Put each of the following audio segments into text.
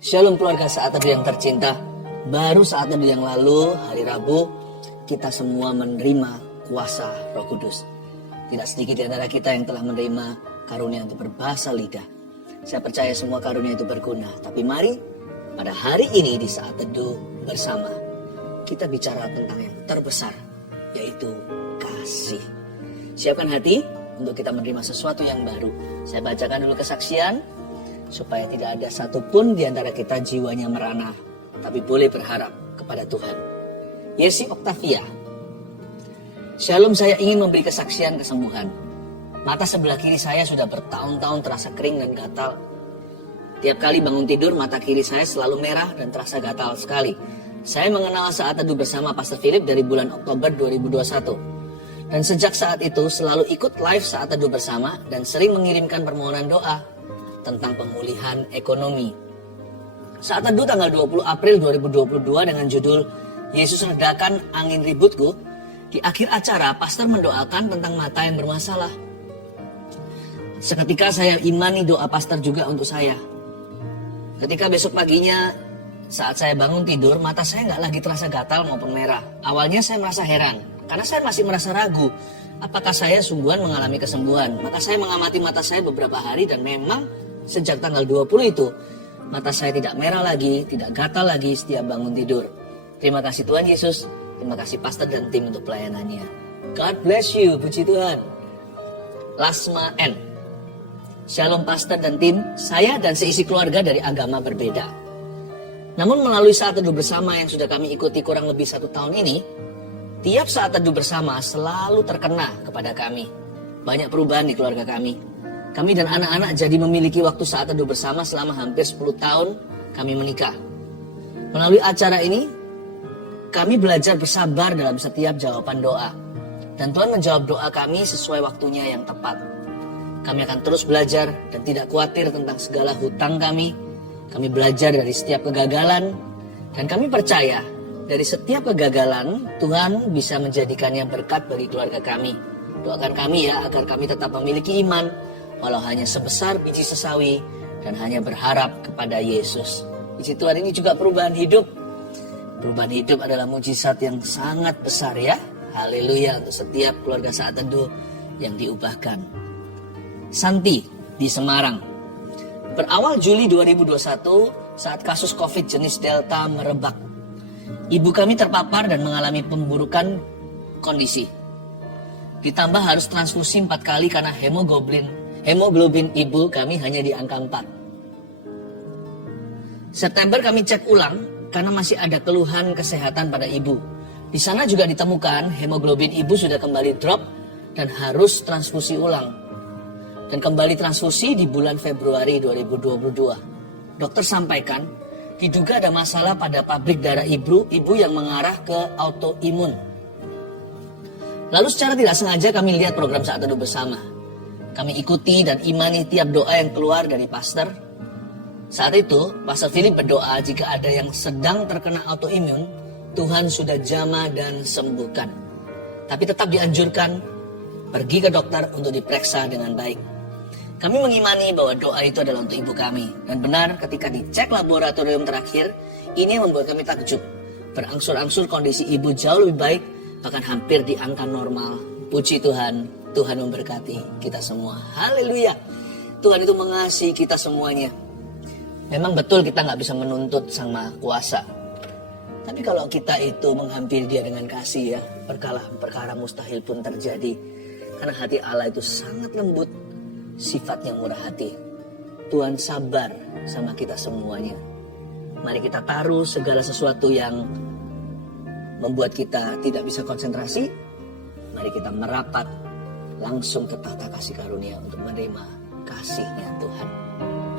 Shalom keluarga Saat Teduh yang tercinta. Baru saat teduh yang lalu, hari Rabu, kita semua menerima kuasa Roh Kudus. Tidak sedikit di antara kita yang telah menerima karunia untuk berbahasa lidah. Saya percaya semua karunia itu berguna. Tapi mari pada hari ini di Saat Teduh bersama, kita bicara tentang yang terbesar, yaitu kasih. Siapkan hati untuk kita menerima sesuatu yang baru. Saya bacakan dulu kesaksian, supaya tidak ada satupun di antara kita jiwanya merana, tapi boleh berharap kepada Tuhan. Yesi Oktavia. Shalom, saya ingin memberi kesaksian kesembuhan. Mata sebelah kiri saya sudah bertahun-tahun terasa kering dan gatal. Tiap kali bangun tidur, mata kiri saya selalu merah dan terasa gatal sekali. Saya mengenal Saat Teduh bersama Pastor Philip dari bulan Oktober 2021. Dan sejak saat itu selalu ikut live Saat Teduh bersama dan sering mengirimkan permohonan doa tentang pemulihan ekonomi. Saat Teduh tanggal 20 April 2022 dengan judul Yesus Redakan Angin Ributku. Di akhir acara, pastor mendoakan tentang mata yang bermasalah. Seketika saya imani doa pastor juga untuk saya. Ketika besok paginya saat saya bangun tidur, mata saya nggak lagi terasa gatal maupun merah. Awalnya saya merasa heran, karena saya masih merasa ragu. Apakah saya sungguhan mengalami kesembuhan? Maka saya mengamati mata saya beberapa hari dan memang sejak tanggal 20 itu, mata saya tidak merah lagi, tidak gatal lagi setiap bangun tidur. Terima kasih Tuhan Yesus, terima kasih pastor dan tim untuk pelayanannya. God bless you, puji Tuhan. Lasma N. Shalom pastor dan tim, saya dan seisi keluarga dari agama berbeda. Namun melalui Saat Teduh bersama yang sudah kami ikuti kurang lebih 1 tahun ini, tiap Saat Teduh bersama selalu terkena kepada kami. Banyak perubahan di keluarga kami. Kami dan anak-anak jadi memiliki waktu Saat Teduh bersama selama hampir 10 tahun kami menikah. Melalui acara ini, kami belajar bersabar dalam setiap jawaban doa. Dan Tuhan menjawab doa kami sesuai waktunya yang tepat. Kami akan terus belajar dan tidak khawatir tentang segala hutang kami. Kami belajar dari setiap kegagalan. Dan kami percaya dari setiap kegagalan, Tuhan bisa menjadikannya berkat bagi keluarga kami. Doakan kami ya, agar kami tetap memiliki iman, walau hanya sebesar biji sesawi, dan hanya berharap kepada Yesus. Puji Tuhan, ini juga perubahan hidup. Perubahan hidup adalah mujizat yang sangat besar ya. Haleluya untuk setiap keluarga Saat Teduh yang diubahkan. Santi di Semarang. Berawal Juli 2021 saat kasus COVID jenis Delta merebak. Ibu kami terpapar dan mengalami pemburukan kondisi. Ditambah harus transfusi 4 kali karena hemoglobin ibu kami hanya di angka 4. September kami cek ulang karena masih ada keluhan kesehatan pada ibu. Di sana juga ditemukan hemoglobin ibu sudah kembali drop dan harus transfusi ulang. Dan kembali transfusi di bulan Februari 2022. Dokter sampaikan, diduga ada masalah pada pabrik darah ibu yang mengarah ke autoimun. Lalu secara tidak sengaja kami lihat program Saat Teduh bersama. Kami ikuti dan imani tiap doa yang keluar dari pastor. Saat itu, Pastor Philip berdoa jika ada yang sedang terkena autoimun, Tuhan sudah jamah dan sembuhkan. Tapi tetap dianjurkan pergi ke dokter untuk diperiksa dengan baik. Kami mengimani bahwa doa itu adalah untuk ibu kami. Dan benar ketika dicek laboratorium terakhir, ini yang membuat kami takjub. Berangsur-angsur kondisi ibu jauh lebih baik, bahkan hampir di angka normal. Puji Tuhan, Tuhan memberkati kita semua. Haleluya. Tuhan itu mengasihi kita semuanya. Memang betul kita nggak bisa menuntut Sang Maha Kuasa. Tapi kalau kita itu menghampiri Dia dengan kasih ya, perkara mustahil pun terjadi. Karena hati Allah itu sangat lembut. Sifatnya murah hati. Tuhan sabar sama kita semuanya. Mari kita taruh segala sesuatu yang membuat kita tidak bisa konsentrasi. Mari kita merapat langsung ke tahta kasih karunia untuk menerima kasih-Nya Tuhan.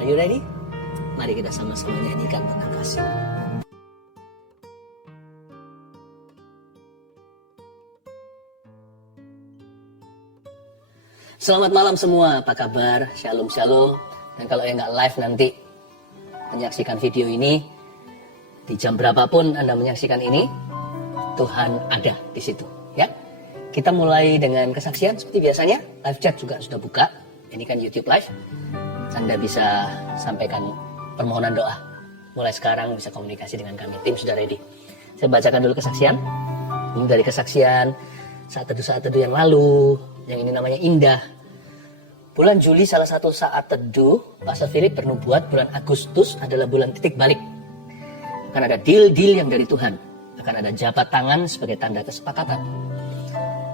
Are you ready? Mari kita sama-sama nyanyikan tentang kasih. Selamat malam semua, apa kabar? Shalom, shalom. Dan kalau yang nggak live nanti menyaksikan video ini, di jam berapapun Anda menyaksikan ini, Tuhan ada di situ. Ya, kita mulai dengan kesaksian seperti biasanya. Live chat juga sudah buka. Ini kan YouTube live. Anda bisa sampaikan permohonan doa. mulai sekarang bisa komunikasi dengan kami. Tim sudah ready. Saya bacakan dulu kesaksian. Ini dari kesaksian saat teduh yang lalu. Yang ini namanya Indah. Bulan Juli salah satu saat teduh, Pastor Philip bernubuat bulan Agustus adalah bulan titik balik. Akan ada deal-deal yang dari Tuhan. Akan ada jabat tangan sebagai tanda kesepakatan.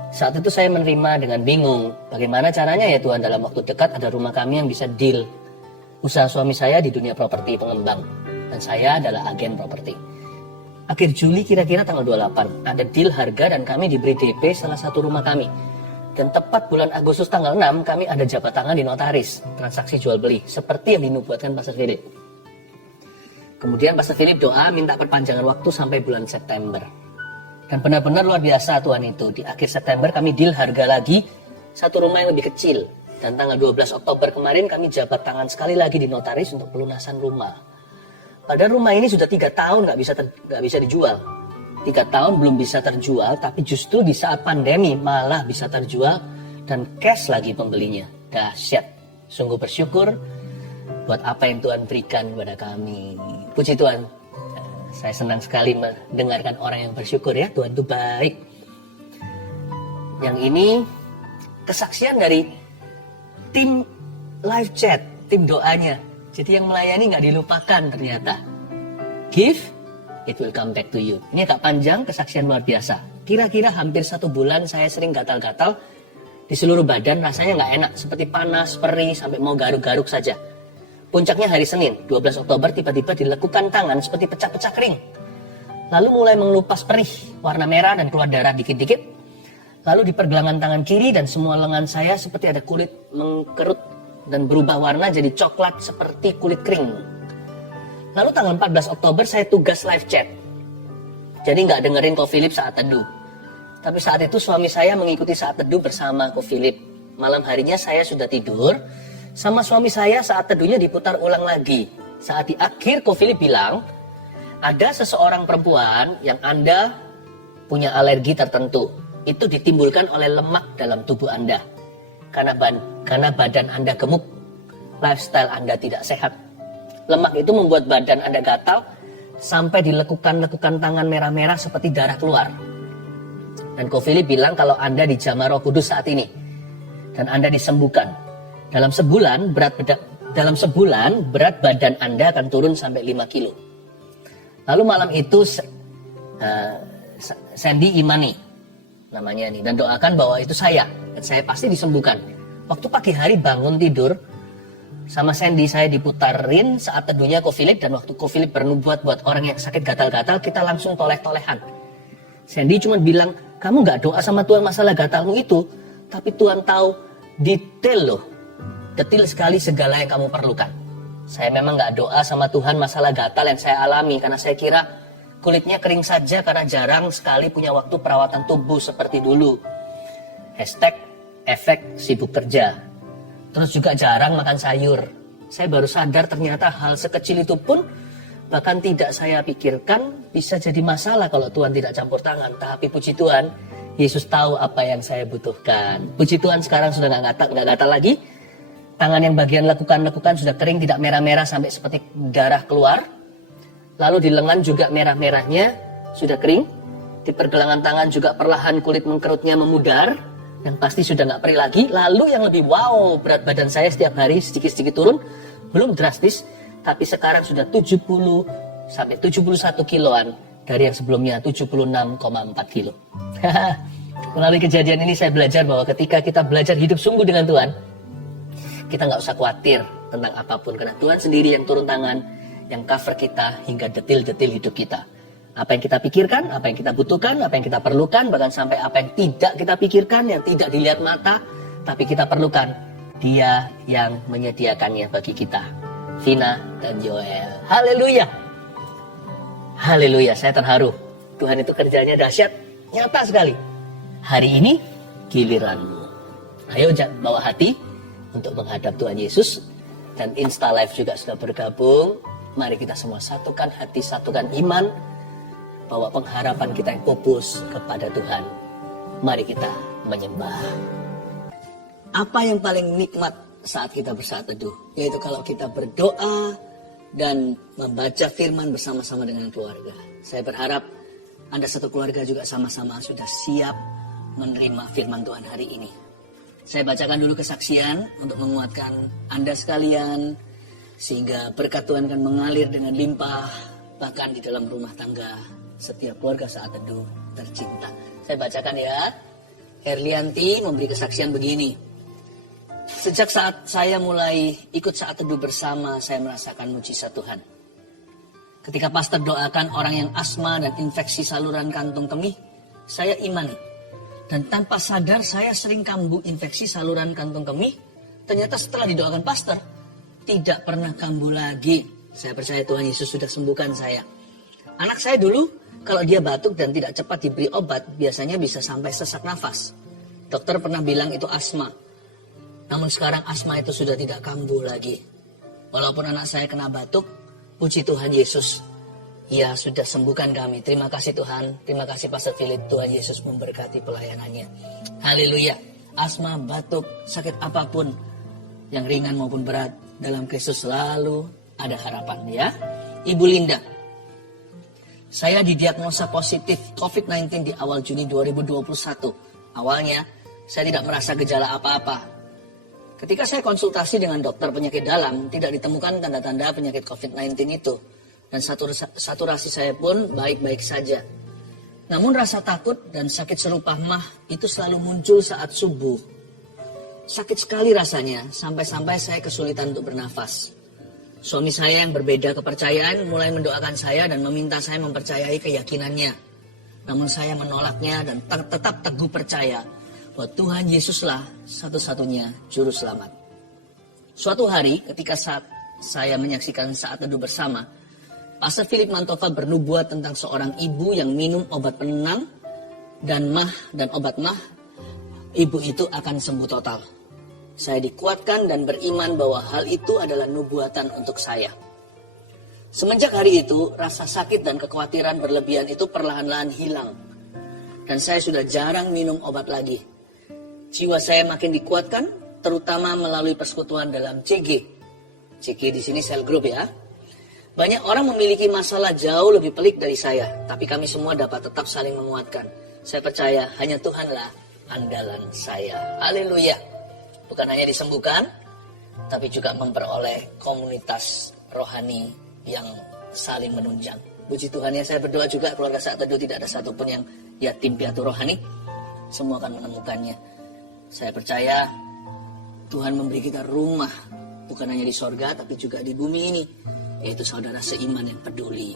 Saat itu saya menerima dengan bingung. Bagaimana caranya ya Tuhan, dalam waktu dekat ada rumah kami yang bisa deal. Usaha suami saya di dunia properti pengembang. Dan saya adalah agen properti. Akhir Juli kira-kira tanggal 28. Ada deal harga dan kami diberi DP salah satu rumah kami. Dan tepat bulan Agustus tanggal 6 kami ada jabat tangan di notaris. Transaksi jual beli. Seperti yang dinubuatkan Pastor Philip. Kemudian Pastor Philip doa minta perpanjangan waktu sampai bulan September. Dan benar-benar luar biasa Tuhan itu. Di akhir September kami deal harga lagi satu rumah yang lebih kecil. Dan tanggal 12 Oktober kemarin kami jabat tangan sekali lagi di notaris untuk pelunasan rumah. Padahal rumah ini sudah 3 tahun nggak bisa dijual. 3 tahun belum bisa terjual, tapi justru di saat pandemi malah bisa terjual dan cash lagi pembelinya. Dahsyat. Sungguh bersyukur buat apa yang Tuhan berikan kepada kami. Puji Tuhan. Saya senang sekali mendengarkan orang yang bersyukur ya. Tuhan itu baik. Yang ini kesaksian dari tim live chat, tim doanya. Jadi yang melayani nggak dilupakan ternyata. Give, it will come back to you. Ini agak panjang, kesaksian luar biasa. Kira-kira hampir 1 bulan saya sering gatal-gatal di seluruh badan, rasanya nggak enak. Seperti panas, perih, sampai mau garuk-garuk saja. Puncaknya hari Senin, 12 Oktober tiba-tiba dilekukan tangan seperti pecah-pecah kering. Lalu mulai mengelupas perih, warna merah dan keluar darah dikit-dikit. Lalu di pergelangan tangan kiri dan semua lengan saya seperti ada kulit mengkerut dan berubah warna jadi coklat seperti kulit kering. Lalu tanggal 14 Oktober saya tugas live chat. Jadi nggak dengerin Ko Philip saat teduh. Tapi saat itu suami saya mengikuti saat teduh bersama Ko Philip. Malam harinya saya sudah tidur. Sama suami saya saat teduhnya diputar ulang lagi. Saat di akhir Ko Philip bilang, ada seseorang perempuan yang Anda punya alergi tertentu. Itu ditimbulkan oleh lemak dalam tubuh Anda. Karena badan Anda gemuk, lifestyle Anda tidak sehat. Lemak itu membuat badan Anda gatal sampai dilekukan-lekukan tangan merah-merah seperti darah keluar. Dan Ko Philip bilang kalau Anda dijamah Roh Kudus saat ini dan Anda disembuhkan, dalam sebulan berat badan Anda akan turun sampai 5 kilo. Lalu malam itu Sandy Imani namanya ini, dan doakan bahwa itu saya dan saya pasti disembuhkan. Waktu pagi hari bangun tidur sama Sandy, saya diputarin saat teduhnya Ko Philip, dan waktu Ko Philip bernubuat buat orang yang sakit gatal-gatal, kita langsung toleh-tolehan. Sandy cuma bilang, kamu gak doa sama Tuhan masalah gatalmu itu, tapi Tuhan tahu detail loh, detil sekali segala yang kamu perlukan. Saya memang gak doa sama Tuhan masalah gatal yang saya alami, karena saya kira kulitnya kering saja karena jarang sekali punya waktu perawatan tubuh seperti dulu. #efek sibuk kerja. Terus juga jarang makan sayur. Saya baru sadar ternyata hal sekecil itu pun bahkan tidak saya pikirkan bisa jadi masalah kalau Tuhan tidak campur tangan. Tapi puji Tuhan, Yesus tahu apa yang saya butuhkan. Puji Tuhan sekarang sudah nggak gatal lagi. Tangan yang bagian lekukan sudah kering, tidak merah-merah sampai seperti darah keluar. Lalu di lengan juga merah-merahnya sudah kering. Di pergelangan tangan juga perlahan kulit mengkerutnya memudar. Yang pasti sudah nggak perih lagi. Lalu yang lebih wow, berat badan saya setiap hari sedikit-sedikit turun. Belum drastis, tapi sekarang sudah 70 sampai 71 kiloan dari yang sebelumnya 76,4 kilo. Melalui kejadian ini saya belajar bahwa ketika kita belajar hidup sungguh dengan Tuhan, kita nggak usah khawatir tentang apapun, karena Tuhan sendiri yang turun tangan, yang cover kita hingga detil-detil hidup kita. Apa yang kita pikirkan, apa yang kita butuhkan, apa yang kita perlukan, bahkan sampai apa yang tidak kita pikirkan, yang tidak dilihat mata, tapi kita perlukan, Dia yang menyediakannya bagi kita. Vina dan Joel. Haleluya. Haleluya, saya terharu. Tuhan itu kerjanya dahsyat, nyata sekali. Hari ini giliranmu. Ayo bawa hati untuk menghadap Tuhan Yesus. Dan Insta Live juga sudah bergabung. Mari kita semua satukan hati, satukan iman, bahwa pengharapan kita yang pupus kepada Tuhan. Mari kita menyembah. Apa yang paling nikmat saat kita bersaat teduh? Yaitu kalau kita berdoa dan membaca firman bersama-sama dengan keluarga. Saya berharap Anda satu keluarga juga sama-sama sudah siap menerima firman Tuhan hari ini. Saya bacakan dulu kesaksian untuk menguatkan Anda sekalian, sehingga berkat Tuhan akan mengalir dengan limpah, bahkan di dalam rumah tangga setiap keluarga saat teduh tercinta. Saya bacakan ya. Herlianti memberi kesaksian begini. Sejak saat saya mulai ikut saat teduh bersama, saya merasakan mujizat Tuhan. Ketika pastor doakan orang yang asma dan infeksi saluran kantung kemih, saya imani. Dan tanpa sadar saya sering kambuh infeksi saluran kantung kemih. Ternyata setelah didoakan pastor, tidak pernah kambuh lagi. Saya percaya Tuhan Yesus sudah sembuhkan saya. Anak saya dulu, kalau dia batuk dan tidak cepat diberi obat, biasanya bisa sampai sesak nafas. Dokter pernah bilang itu asma. Namun sekarang asma itu sudah tidak kambuh lagi. Walaupun anak saya kena batuk, puji Tuhan Yesus, ya sudah sembuhkan kami. Terima kasih Tuhan, terima kasih Pastor Philip. Tuhan Yesus memberkati pelayanannya. Haleluya. Asma, batuk, sakit apapun, yang ringan maupun berat, dalam Kristus selalu ada harapan ya. Ibu Linda, saya didiagnosa positif COVID-19 di awal Juni 2021. Awalnya, saya tidak merasa gejala apa-apa. Ketika saya konsultasi dengan dokter penyakit dalam, tidak ditemukan tanda-tanda penyakit COVID-19 itu. Dan saturasi saya pun baik-baik saja. Namun rasa takut dan sakit serupa mah itu selalu muncul saat subuh. Sakit sekali rasanya, sampai-sampai saya kesulitan untuk bernafas. Suami saya yang berbeda kepercayaan mulai mendoakan saya dan meminta saya mempercayai keyakinannya. Namun saya menolaknya dan tetap teguh percaya bahwa Tuhan Yesuslah satu-satunya juru selamat. Suatu hari ketika saat saya menyaksikan saat teduh bersama, Pastor Philip Mantova bernubuat tentang seorang ibu yang minum obat penenang dan obat mah, ibu itu akan sembuh total. Saya dikuatkan dan beriman bahwa hal itu adalah nubuatan untuk saya. Semenjak hari itu, rasa sakit dan kekhawatiran berlebihan itu perlahan-lahan hilang. Dan saya sudah jarang minum obat lagi. Jiwa saya makin dikuatkan, terutama melalui persekutuan dalam CG. CG di sini cell group ya. Banyak orang memiliki masalah jauh lebih pelik dari saya, tapi kami semua dapat tetap saling menguatkan. Saya percaya hanya Tuhanlah andalan saya. Haleluya. Bukan hanya disembuhkan, tapi juga memperoleh komunitas rohani yang saling menunjang. Puji Tuhan ya, saya berdoa juga keluarga saat teduh tidak ada satupun yang yatim piatu rohani. Semua akan menemukannya. Saya percaya Tuhan memberi kita rumah, bukan hanya di sorga, tapi juga di bumi ini. Yaitu saudara seiman yang peduli.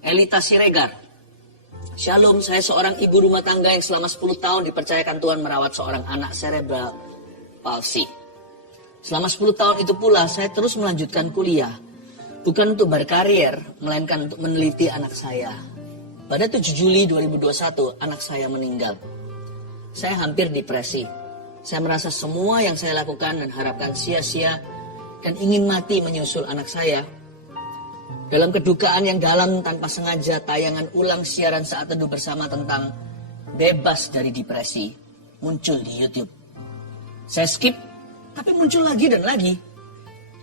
Elita Siregar. Shalom, saya seorang ibu rumah tangga yang selama 10 tahun dipercayakan Tuhan merawat seorang anak cerebral palsy. Selama 10 tahun itu pula saya terus melanjutkan kuliah. Bukan untuk berkarier, melainkan untuk meneliti anak saya. Pada 7 Juli 2021, anak saya meninggal. Saya hampir depresi. Saya merasa semua yang saya lakukan dan harapkan sia-sia dan ingin mati menyusul anak saya. Dalam kedukaan yang dalam tanpa sengaja, tayangan ulang siaran saat teduh bersama tentang bebas dari depresi muncul di YouTube. Saya skip, tapi muncul lagi dan lagi.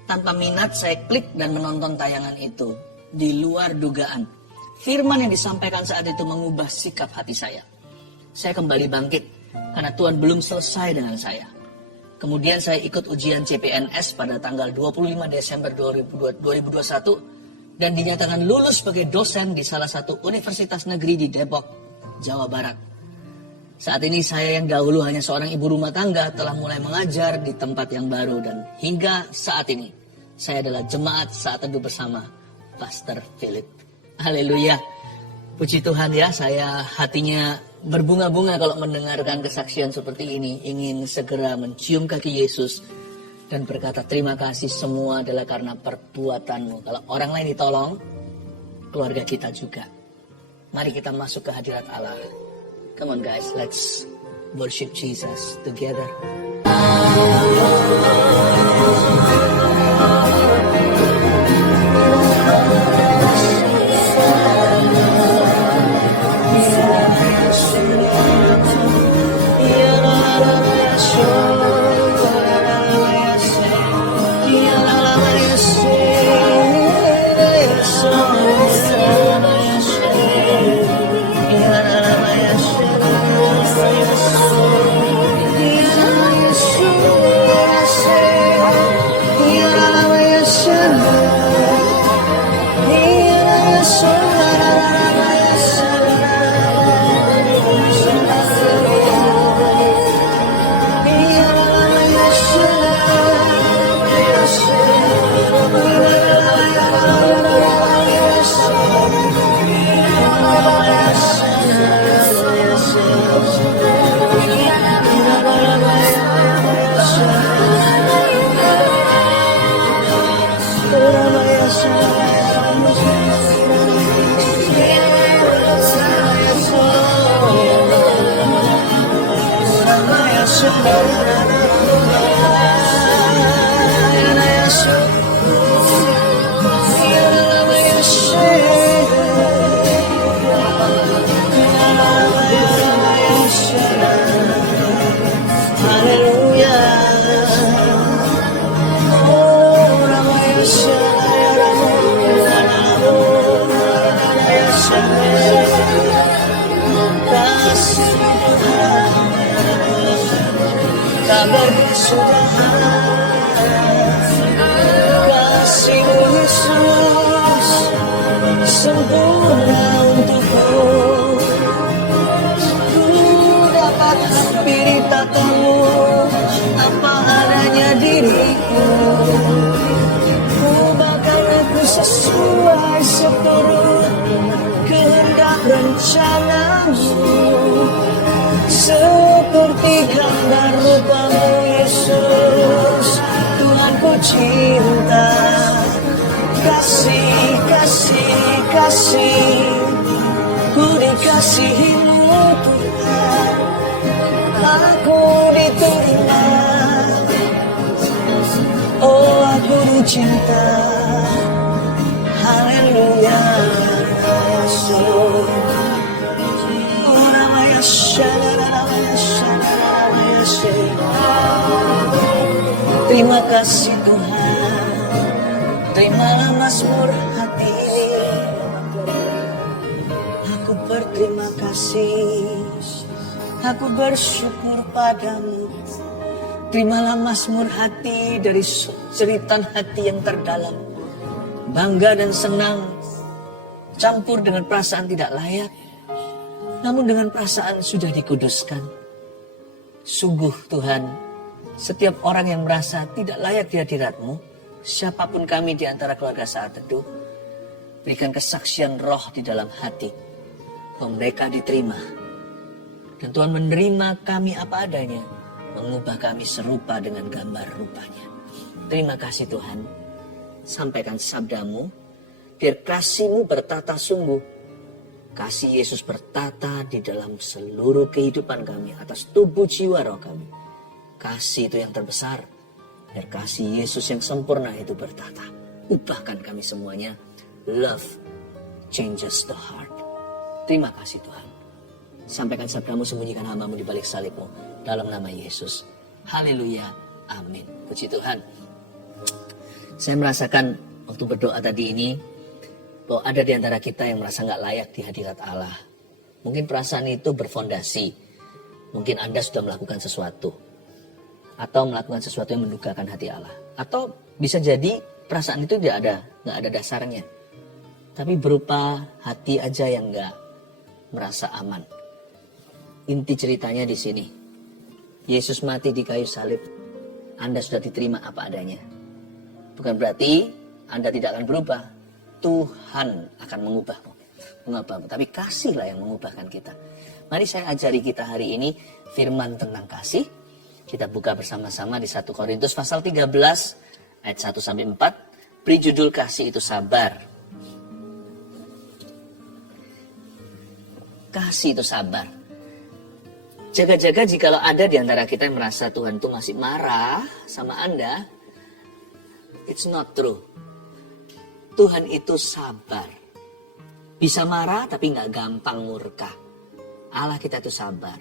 Tanpa minat saya klik dan menonton tayangan itu. Di luar dugaan, firman yang disampaikan saat itu mengubah sikap hati saya. Saya kembali bangkit karena Tuhan belum selesai dengan saya. Kemudian saya ikut ujian CPNS pada tanggal 25 Desember 2021 dan dinyatakan lulus sebagai dosen di salah satu universitas negeri di Depok, Jawa Barat. Saat ini saya yang dahulu hanya seorang ibu rumah tangga telah mulai mengajar di tempat yang baru dan hingga saat ini saya adalah jemaat saat teduh bersama Pastor Philip. Haleluya. Puji Tuhan ya, saya hatinya berbunga-bunga kalau mendengarkan kesaksian seperti ini. Ingin segera mencium kaki Yesus dan berkata terima kasih, semua adalah karena perbuatanmu. Kalau orang lain ditolong, keluarga kita juga. Mari kita masuk ke hadirat Allah. Come on guys, let's worship Jesus together. berkesudahan. Kasih-Mu Yesus sempurna untukku. Ku dapat hampiri tatamu, apa adanya diriku. Ubahkan aku sesuai seturut kehendak rencanamu. Seperti gambar rupa-Mu Yesus, Tuhan ku cinta. Kasih, kasih, kasih, ku dikasihi-Mu Tuhan. Aku diterima, oh aku dicinta. Haleluya, Yesus. Oh namanya namanya terima kasih Tuhan. Terimalah mazmur hati. Aku berterima kasih. Aku bersyukur padamu. Terimalah mazmur hati dari jeritan hati yang terdalam. Bangga dan senang, campur dengan perasaan tidak layak. Namun dengan perasaan sudah dikuduskan. Sungguh Tuhan, setiap orang yang merasa tidak layak di hadirat-Mu, siapapun kami di antara keluarga Saat Teduh, berikan kesaksian roh di dalam hati, bahwa mereka diterima. Dan Tuhan menerima kami apa adanya, mengubah kami serupa dengan gambar rupanya. Terima kasih Tuhan, sampaikan sabda-Mu, biar kasih-Mu bertata sungguh. Kasih Yesus bertata di dalam seluruh kehidupan kami, atas tubuh jiwa roh kami. Kasih itu yang terbesar, biar kasih Yesus yang sempurna itu bertata. Ubahkan kami semuanya. Love changes the heart. Terima kasih Tuhan. Sampaikan sabda-Mu, sembunyikan hamba-Mu di balik salib-Mu. Dalam nama Yesus. Haleluya. Amin. Puji Tuhan. Saya merasakan waktu berdoa tadi ini, bahwa ada di antara kita yang merasa nggak layak di hadirat Allah. Mungkin perasaan itu berfondasi. Mungkin Anda sudah melakukan sesuatu. Atau melakukan sesuatu yang mendukakan hati Allah. Atau bisa jadi perasaan itu nggak ada dasarnya. Tapi berupa hati aja yang nggak merasa aman. Inti ceritanya di sini. Yesus mati di kayu salib. Anda sudah diterima apa adanya. Bukan berarti Anda tidak akan berubah. Tuhan akan mengubahmu. Tapi kasihlah yang mengubahkan kita. Mari saya ajari kita hari ini firman tentang kasih. Kita buka bersama-sama di 1 Korintus pasal 13 ayat 1-4. Beri judul kasih itu sabar. Kasih itu sabar. Jaga-jaga jikalau ada di antara kita yang merasa Tuhan itu masih marah sama Anda. It's not true. Tuhan itu sabar. Bisa marah tapi gak gampang murka. Allah kita itu sabar.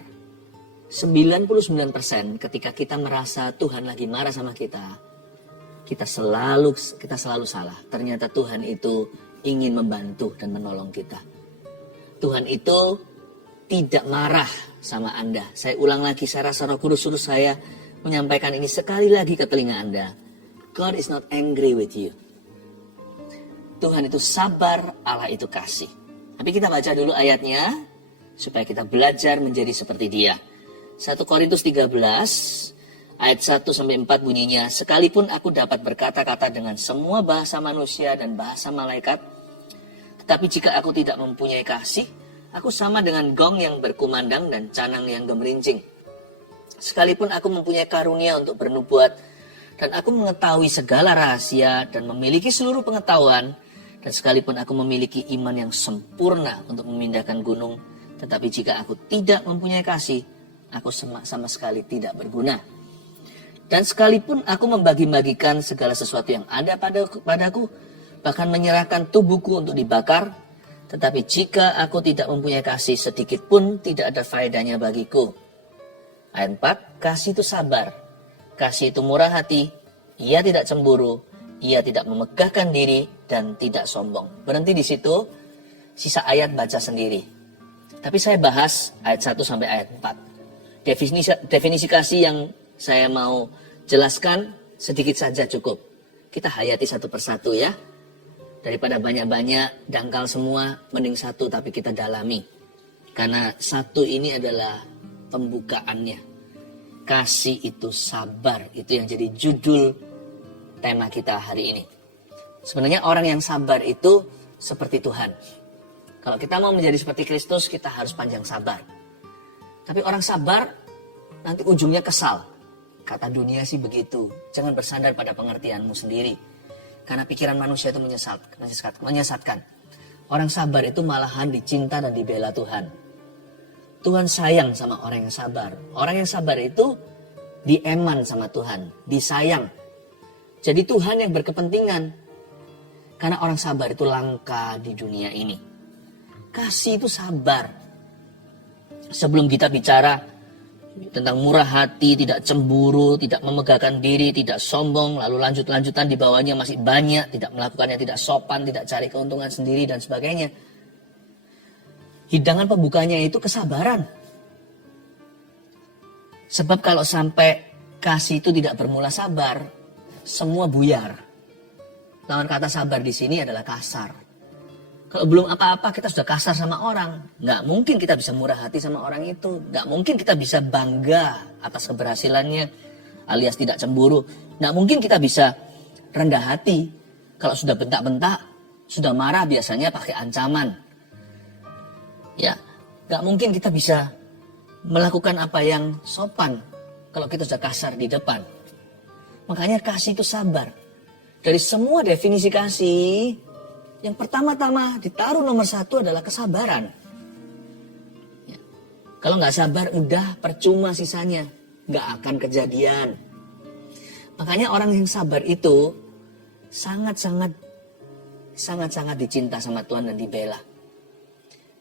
99% ketika kita merasa Tuhan lagi marah sama kita, kita selalu salah. Ternyata Tuhan itu ingin membantu dan menolong kita. Tuhan itu tidak marah sama Anda. Saya ulang lagi, saya rasa Roh Kudus suruh saya menyampaikan ini sekali lagi ke telinga Anda. God is not angry with you. Tuhan itu sabar, Allah itu kasih. Tapi kita baca dulu ayatnya, supaya kita belajar menjadi seperti Dia. 1 Korintus 13, ayat 1-4 bunyinya, sekalipun aku dapat berkata-kata dengan semua bahasa manusia dan bahasa malaikat, tetapi jika aku tidak mempunyai kasih, aku sama dengan gong yang berkumandang dan canang yang gemerincing. Sekalipun aku mempunyai karunia untuk bernubuat, dan aku mengetahui segala rahasia dan memiliki seluruh pengetahuan, dan sekalipun aku memiliki iman yang sempurna untuk memindahkan gunung, tetapi jika aku tidak mempunyai kasih, aku sama sekali tidak berguna. Dan sekalipun aku membagi-bagikan segala sesuatu yang ada padaku, bahkan menyerahkan tubuhku untuk dibakar, tetapi jika aku tidak mempunyai kasih, sedikit pun tidak ada faedahnya bagiku. Ayat 4, kasih itu sabar, kasih itu murah hati, ia tidak cemburu, ia tidak memegahkan diri, dan tidak sombong. Berhenti di situ, sisa ayat baca sendiri. Tapi saya bahas ayat 1 sampai ayat 4. Definisi kasih yang Saya mau jelaskan sedikit saja cukup. Kita hayati satu persatu ya. Daripada banyak-banyak, dangkal semua, mending satu tapi kita dalami. Karena satu ini adalah pembukaannya. Kasih itu sabar, itu yang jadi judul tema kita hari ini. Sebenarnya orang yang sabar itu seperti Tuhan. Kalau kita mau menjadi seperti Kristus, kita harus panjang sabar. Tapi orang sabar nanti ujungnya kesal. Kata dunia sih begitu. Jangan bersandar pada pengertianmu sendiri. Karena pikiran manusia itu menyesatkan. Orang sabar itu malahan dicinta dan dibela Tuhan. Tuhan sayang sama orang yang sabar. Orang yang sabar itu dieman sama Tuhan, disayang. Jadi Tuhan yang berkepentingan. Karena orang sabar itu langka di dunia ini. Kasih itu sabar. Sebelum kita bicara tentang murah hati, tidak cemburu, tidak memegahkan diri, tidak sombong, lalu lanjutan di bawahnya masih banyak, tidak melakukannya tidak sopan, tidak cari keuntungan sendiri dan sebagainya. Hidangan pembukanya itu kesabaran. Sebab kalau sampai kasih itu tidak bermula sabar, semua buyar. Lawan kata sabar di sini adalah kasar. Kalau belum apa-apa kita sudah kasar sama orang. Nggak mungkin kita bisa murah hati sama orang itu. Nggak mungkin kita bisa bangga atas keberhasilannya alias tidak cemburu. Nggak mungkin kita bisa rendah hati. Kalau sudah bentak-bentak, sudah marah biasanya pakai ancaman. Ya, nggak mungkin kita bisa melakukan apa yang sopan kalau kita sudah kasar di depan. Makanya kasih itu sabar. Dari semua definisi kasih, yang pertama-tama ditaruh nomor satu adalah kesabaran. Ya. Kalau nggak sabar, udah percuma sisanya. Nggak akan kejadian. Makanya orang yang sabar itu sangat-sangat dicinta sama Tuhan dan dibela.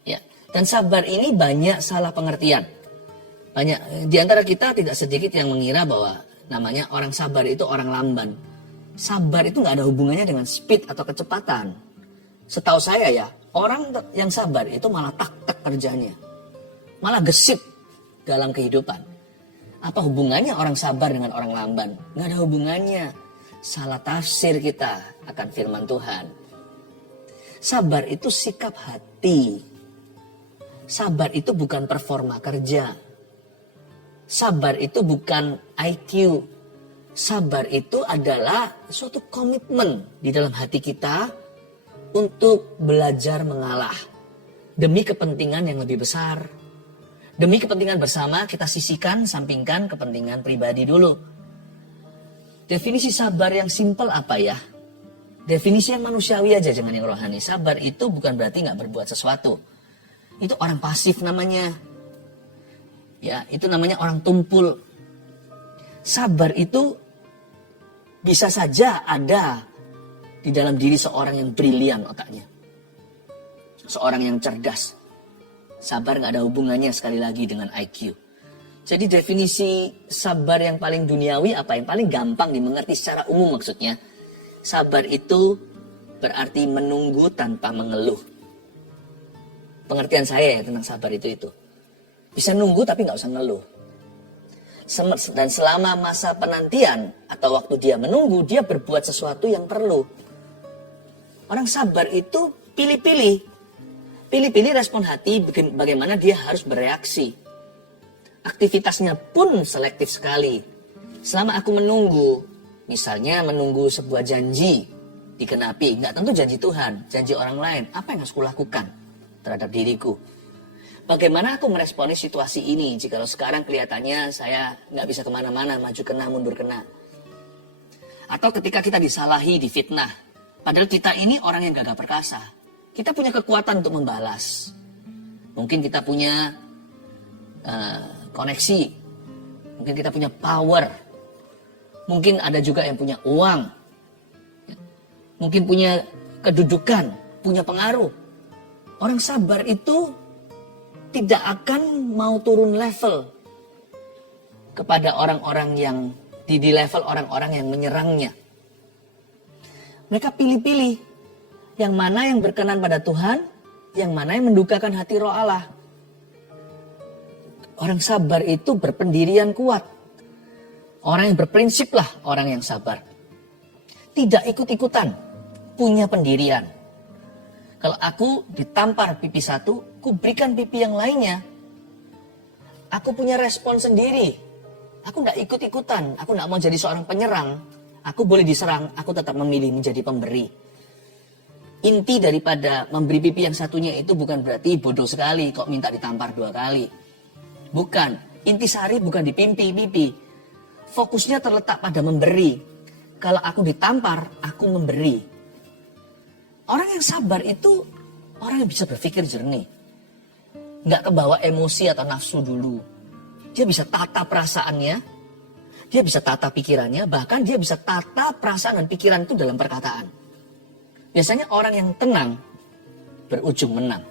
Ya. Dan sabar ini banyak salah pengertian. Banyak di antara kita tidak sedikit yang mengira bahwa namanya orang sabar itu orang lamban. Sabar itu nggak ada hubungannya dengan speed atau kecepatan. Setahu saya ya, orang yang sabar itu malah tak-tak kerjanya. Malah gesit dalam kehidupan. Apa hubungannya orang sabar dengan orang lamban? Nggak ada hubungannya. Salah tafsir kita akan firman Tuhan. Sabar itu sikap hati. Sabar itu bukan performa kerja. Sabar itu bukan IQ. Sabar itu adalah suatu komitmen di dalam hati kita untuk belajar mengalah demi kepentingan yang lebih besar. Demi kepentingan bersama kita sisihkan, sampingkan kepentingan pribadi dulu. Definisi sabar yang simpel apa ya? Definisi yang manusiawi aja, jangan yang rohani. Sabar itu bukan berarti nggak berbuat sesuatu. Itu orang pasif namanya. Ya, itu namanya orang tumpul. Sabar itu bisa saja ada di dalam diri seorang yang brilian otaknya. Seorang yang cerdas. Sabar gak ada hubungannya sekali lagi dengan IQ. Jadi definisi sabar yang paling duniawi apa? Yang paling gampang dimengerti secara umum maksudnya. Sabar itu berarti menunggu tanpa mengeluh. Pengertian saya ya tentang sabar itu. Bisa nunggu tapi gak usah ngeluh. Dan selama masa penantian atau waktu dia menunggu, dia berbuat sesuatu yang perlu. Orang sabar itu pilih-pilih. Pilih-pilih respon hati bagaimana dia harus bereaksi. Aktivitasnya pun selektif sekali. Selama aku menunggu, misalnya menunggu sebuah janji dikenapi. Nggak tentu janji Tuhan, janji orang lain. Apa yang harus kulakukan terhadap diriku? Bagaimana aku meresponi situasi ini jika sekarang kelihatannya saya nggak bisa kemana-mana, maju kena, mundur kena. Atau ketika kita disalahi, difitnah. Padahal kita ini orang yang gagah perkasa. Kita punya kekuatan untuk membalas. Mungkin kita punya koneksi. Mungkin kita punya power. Mungkin ada juga yang punya uang. Mungkin punya kedudukan, punya pengaruh. Orang sabar itu tidak akan mau turun level kepada orang-orang yang di level orang-orang yang menyerangnya. Mereka pilih-pilih yang mana yang berkenan pada Tuhan, yang mana yang mendukakan hati Roh Allah. Orang sabar itu berpendirian kuat. Orang yang berprinsip lah orang yang sabar. Tidak ikut-ikutan, punya pendirian. Kalau aku ditampar pipi satu, ku berikan pipi yang lainnya. Aku punya respon sendiri. Aku nggak ikut-ikutan, aku nggak mau jadi seorang penyerang. Aku boleh diserang, aku tetap memilih menjadi pemberi. Inti daripada memberi pipi yang satunya itu bukan berarti bodoh sekali kok minta ditampar 2 kali. Bukan, intisari bukan di pipi. Fokusnya terletak pada memberi. Kalau aku ditampar, aku memberi. Orang yang sabar itu orang yang bisa berpikir jernih. Nggak kebawa emosi atau nafsu dulu. Dia bisa tata perasaannya, dia bisa tata pikirannya, bahkan dia bisa tata perasaan dan pikiran itu dalam perkataan. Biasanya orang yang tenang berujung menang.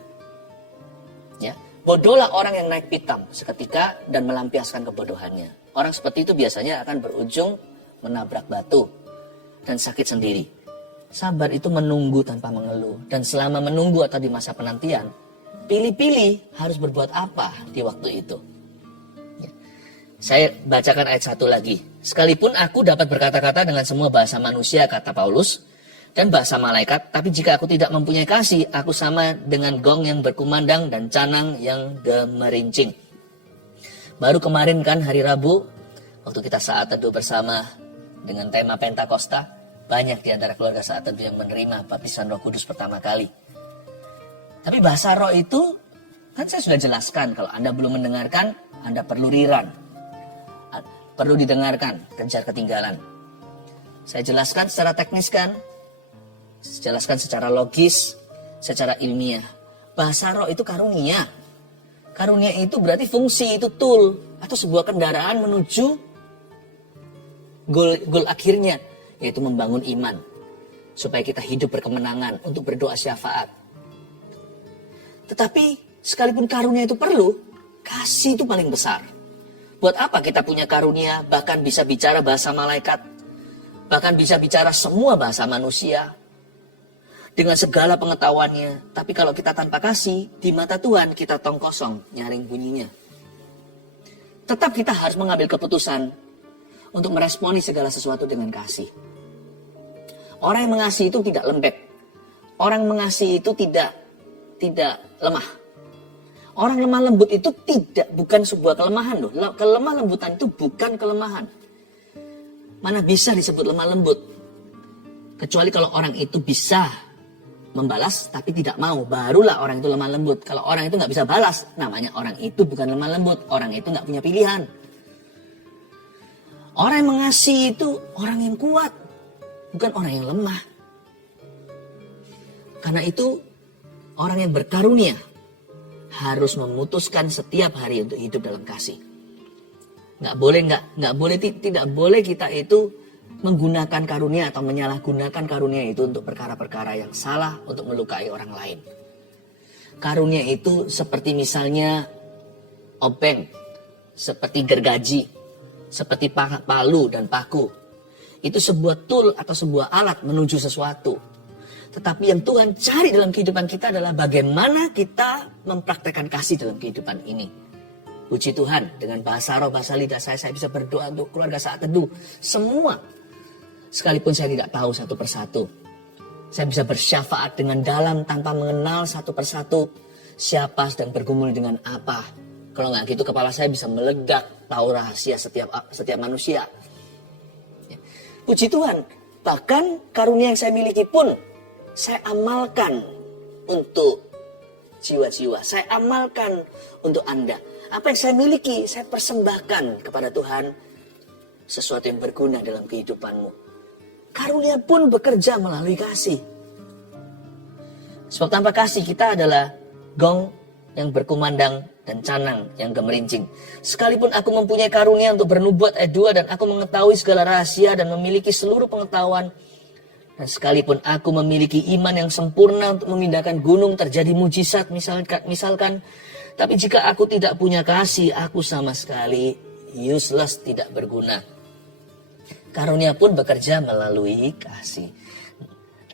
Ya, bodohlah orang yang naik pitam seketika dan melampiaskan kebodohannya. Orang seperti itu biasanya akan berujung menabrak batu dan sakit sendiri. Sabar itu menunggu tanpa mengeluh. Dan selama menunggu atau di masa penantian, pilih-pilih harus berbuat apa di waktu itu. Ya. Saya bacakan ayat 1 lagi. Sekalipun aku dapat berkata-kata dengan semua bahasa manusia, kata Paulus, dan bahasa malaikat, tapi jika aku tidak mempunyai kasih, aku sama dengan gong yang berkumandang dan canang yang gemerincing. Baru kemarin kan hari Rabu, waktu kita saat teduh bersama dengan tema Pentakosta, banyak di antara keluarga saat teduh yang menerima baptisan Roh Kudus pertama kali. Tapi bahasa roh itu, kan saya sudah jelaskan, kalau Anda belum mendengarkan, Anda perlu rerun. Perlu didengarkan, kejar ketinggalan. Saya jelaskan secara teknis kan, jelaskan secara logis, secara ilmiah. Bahasa roh itu karunia. Karunia itu berarti fungsi, itu tool, atau sebuah kendaraan menuju goal akhirnya, yaitu membangun iman. Supaya kita hidup berkemenangan untuk berdoa syafaat. Tetapi sekalipun karunia itu perlu, kasih itu paling besar. Buat apa kita punya karunia, bahkan bisa bicara bahasa malaikat, bahkan bisa bicara semua bahasa manusia, dengan segala pengetahuannya, tapi kalau kita tanpa kasih, di mata Tuhan kita tong kosong, nyaring bunyinya. Tetap kita harus mengambil keputusan untuk meresponi segala sesuatu dengan kasih. Orang yang mengasihi itu tidak lembek. Orang mengasihi itu tidak lemah. Orang lemah lembut itu bukan sebuah kelemahan loh. Kelemah lembutan itu bukan kelemahan. Mana bisa disebut lemah lembut? Kecuali kalau orang itu bisa membalas tapi tidak mau, barulah orang itu lemah lembut. Kalau orang itu nggak bisa balas, namanya orang itu bukan lemah lembut. Orang itu nggak punya pilihan. Orang yang mengasihi itu orang yang kuat, bukan orang yang lemah. Karena itu orang yang berkarunia harus memutuskan setiap hari untuk hidup dalam kasih. Tidak boleh kita itu menggunakan karunia atau menyalahgunakan karunia itu untuk perkara-perkara yang salah, untuk melukai orang lain. Karunia itu seperti misalnya obeng, seperti gergaji, seperti palu dan paku. Itu sebuah tool atau sebuah alat menuju sesuatu. Tetapi yang Tuhan cari dalam kehidupan kita adalah bagaimana kita mempraktekkan kasih dalam kehidupan ini. Puji Tuhan, dengan bahasa roh, bahasa lidah saya bisa berdoa untuk keluarga saat teduh. Semua. Sekalipun saya tidak tahu satu persatu. Saya bisa bersyafaat dengan dalam tanpa mengenal satu persatu siapa sedang bergumul dengan apa. Kalau nggak gitu kepala saya bisa meledak, tahu rahasia setiap manusia. Puji Tuhan, bahkan karunia yang saya miliki pun saya amalkan untuk jiwa-jiwa. Saya amalkan untuk Anda. Apa yang saya miliki, saya persembahkan kepada Tuhan. Sesuatu yang berguna dalam kehidupanmu. Karunia pun bekerja melalui kasih. Sebab tanpa kasih kita adalah gong yang berkumandang dan canang yang gemerincing. Sekalipun aku mempunyai karunia untuk bernubuat ayat 2 dan aku mengetahui segala rahasia dan memiliki seluruh pengetahuan. Dan sekalipun aku memiliki iman yang sempurna untuk memindahkan gunung terjadi mujizat misalkan. Tapi jika aku tidak punya kasih, aku sama sekali useless, tidak berguna. Karunia pun bekerja melalui kasih.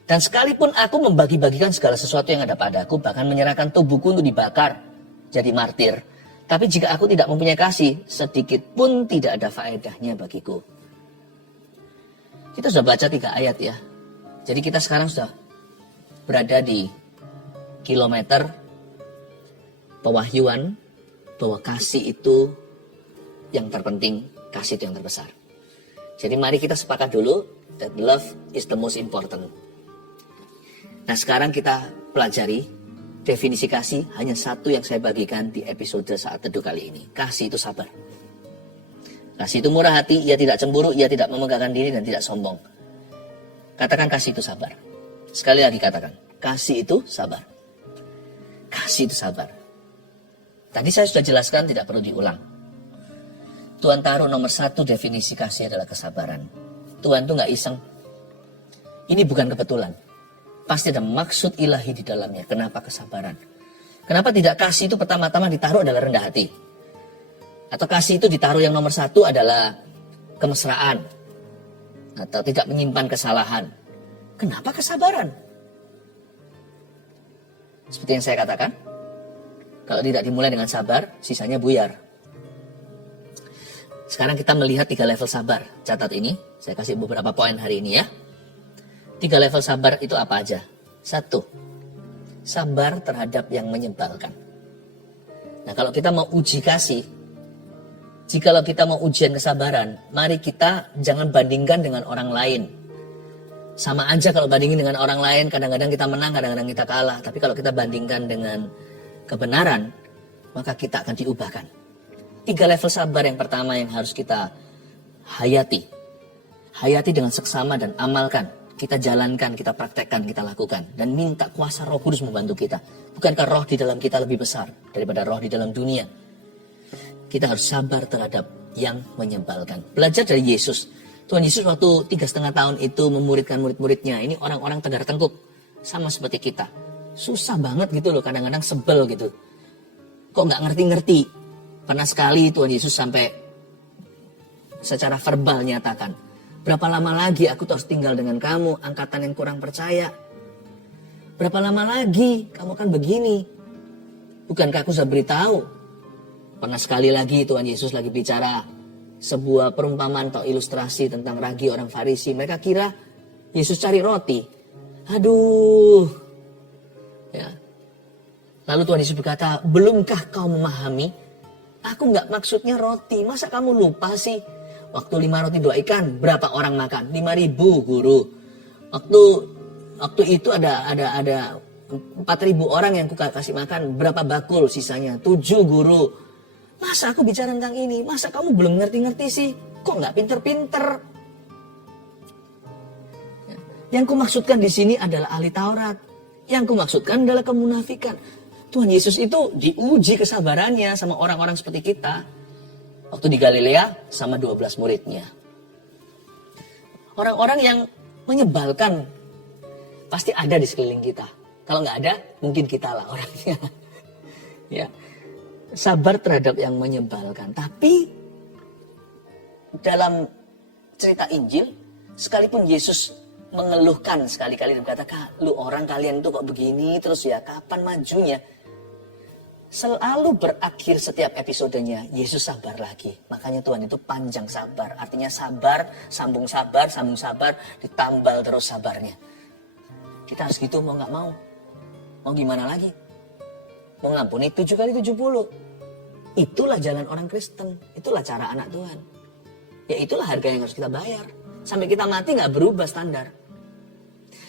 Dan sekalipun aku membagi-bagikan segala sesuatu yang ada padaku, bahkan menyerahkan tubuhku untuk dibakar, jadi martir. Tapi jika aku tidak mempunyai kasih, sedikit pun tidak ada faedahnya bagiku. Kita sudah baca 3 ayat ya. Jadi kita sekarang sudah berada di kilometer pewahyuan bahwa kasih itu yang terpenting, kasih itu yang terbesar. Jadi mari kita sepakat dulu that love is the most important. Nah sekarang kita pelajari definisi kasih, hanya satu yang saya bagikan di episode saat teduh kali ini. Kasih itu sabar. Kasih itu murah hati, ia tidak cemburu, ia tidak memegahkan diri dan tidak sombong. Katakan kasih itu sabar. Sekali lagi katakan, kasih itu sabar. Kasih itu sabar. Tadi saya sudah jelaskan, tidak perlu diulang. Tuhan taruh nomor 1 definisi kasih adalah kesabaran. Tuhan tuh gak iseng. Ini bukan kebetulan. Pasti ada maksud ilahi di dalamnya. Kenapa kesabaran? Kenapa tidak kasih itu pertama-tama ditaruh adalah rendah hati? Atau kasih itu ditaruh yang nomor 1 adalah kemesraan? Atau tidak menyimpan kesalahan? Kenapa kesabaran? Seperti yang saya katakan, kalau tidak dimulai dengan sabar, sisanya buyar. Sekarang kita melihat 3 level sabar. Catat ini, saya kasih beberapa poin hari ini ya. 3 level sabar itu apa aja? 1, sabar terhadap yang menyebalkan. Nah kalau kita mau uji kasih, jikalau kita mau ujian kesabaran, mari kita jangan bandingkan dengan orang lain. Sama aja kalau bandingin dengan orang lain, kadang-kadang kita menang, kadang-kadang kita kalah. Tapi kalau kita bandingkan dengan kebenaran, maka kita akan diubahkan. 3 level sabar yang pertama yang harus kita hayati. Hayati dengan seksama dan amalkan. Kita jalankan, kita praktekkan, kita lakukan. Dan minta kuasa Roh Kudus membantu kita. Bukankah roh di dalam kita lebih besar daripada roh di dalam dunia? Kita harus sabar terhadap yang menyebalkan. Belajar dari Yesus. Tuhan Yesus waktu 3,5 tahun itu memuridkan murid-muridnya. Ini orang-orang tegar tengkuk. Sama seperti kita. Susah banget gitu loh, kadang-kadang sebel gitu. Kok gak ngerti-ngerti? Pernah sekali Tuhan Yesus sampai secara verbal nyatakan, berapa lama lagi aku harus tinggal dengan kamu, angkatan yang kurang percaya? Berapa lama lagi kamu kan begini? Bukankah aku sudah beritahu? Pernah sekali lagi Tuhan Yesus lagi bicara sebuah perumpamaan atau ilustrasi tentang ragi orang Farisi. Mereka kira Yesus cari roti. Aduh. Ya. Lalu Tuhan Yesus berkata, belumkah kau memahami? Aku nggak maksudnya roti. Masa kamu lupa sih? Waktu 5 roti 2 ikan, berapa orang makan? 5.000 guru. Waktu itu ada 4.000 orang yang ku kasih makan. Berapa bakul sisanya? 7 guru. Masa aku bicara tentang ini? Masa kamu belum ngerti-ngerti sih? Kok nggak pinter-pinter? Yang ku maksudkan di sini adalah ahli Taurat. Yang ku maksudkan adalah kemunafikan. Tuhan Yesus itu diuji kesabarannya sama orang-orang seperti kita. Waktu di Galilea sama 12 muridnya. Orang-orang yang menyebalkan pasti ada di sekeliling kita. Kalau nggak ada, mungkin kita lah orangnya. Ya, sabar terhadap yang menyebalkan. Tapi dalam cerita Injil, sekalipun Yesus mengeluhkan sekali-kali dan berkata, lu orang kalian tuh kok begini terus ya, kapan majunya? Selalu berakhir setiap episodenya, Yesus sabar lagi. Makanya Tuhan itu panjang sabar. Artinya sabar, sambung sabar, ditambal terus sabarnya. Kita harus gitu mau gak mau. Mau gimana lagi? Mau ngampuni 7 kali 70. Itulah jalan orang Kristen. Itulah cara anak Tuhan. Ya itulah harga yang harus kita bayar. Sampai kita mati gak berubah standar.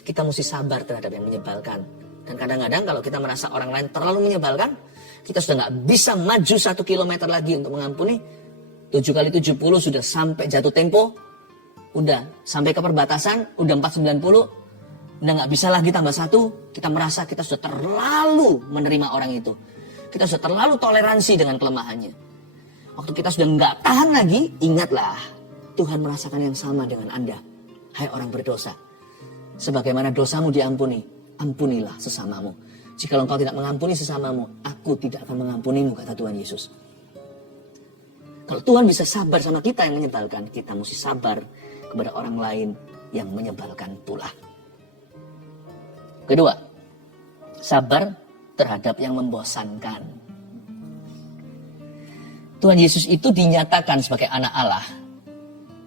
Kita mesti sabar terhadap yang menyebalkan. Dan kadang-kadang kalau kita merasa orang lain terlalu menyebalkan, kita sudah gak bisa maju 1 kilometer lagi untuk mengampuni. 7 kali 70 sudah sampai jatuh tempo. Udah sampai ke perbatasan, udah 490. Udah gak bisa lagi tambah 1. Kita merasa kita sudah terlalu menerima orang itu. Kita sudah terlalu toleransi dengan kelemahannya. Waktu kita sudah gak tahan lagi, ingatlah. Tuhan merasakan yang sama dengan Anda. Hai orang berdosa. Sebagaimana dosamu diampuni, ampunilah sesamamu. Jika engkau tidak mengampuni sesamamu, aku tidak akan mengampunimu, kata Tuhan Yesus. Kalau Tuhan bisa sabar sama kita yang menyebalkan, kita mesti sabar kepada orang lain yang menyebalkan pula. Kedua, sabar terhadap yang membosankan. Tuhan Yesus itu dinyatakan sebagai anak Allah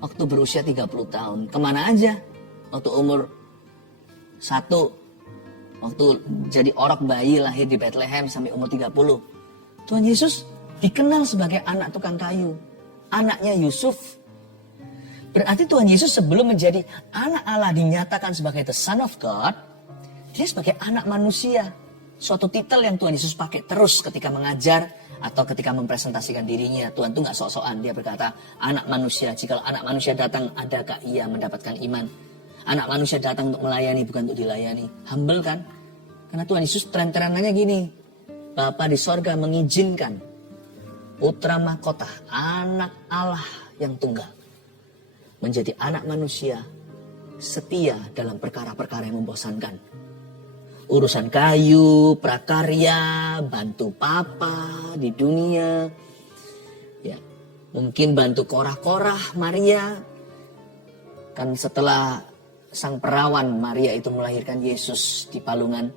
waktu berusia 30 tahun. Kemana aja? Waktu umur 1, waktu jadi orok bayi lahir di Bethlehem sampai umur 30. Tuhan Yesus dikenal sebagai anak tukang kayu, anaknya Yusuf. Berarti Tuhan Yesus sebelum menjadi anak Allah dinyatakan sebagai the Son of God, dia sebagai anak manusia. Suatu titel yang Tuhan Yesus pakai terus ketika mengajar atau ketika mempresentasikan dirinya. Tuhan itu gak sok-sokan, dia berkata, anak manusia, jikalau anak manusia datang, adakah ia mendapatkan iman? Anak manusia datang untuk melayani, bukan untuk dilayani. Humble kan? Karena Tuhan Yesus tren-trenannya gini, Bapa di sorga mengizinkan putra mahkota, anak Allah yang tunggal, menjadi anak manusia setia dalam perkara-perkara yang membosankan. Urusan kayu, prakarya, bantu papa di dunia, ya, mungkin bantu korah-korah Maria. Kan setelah sang perawan Maria itu melahirkan Yesus di palungan,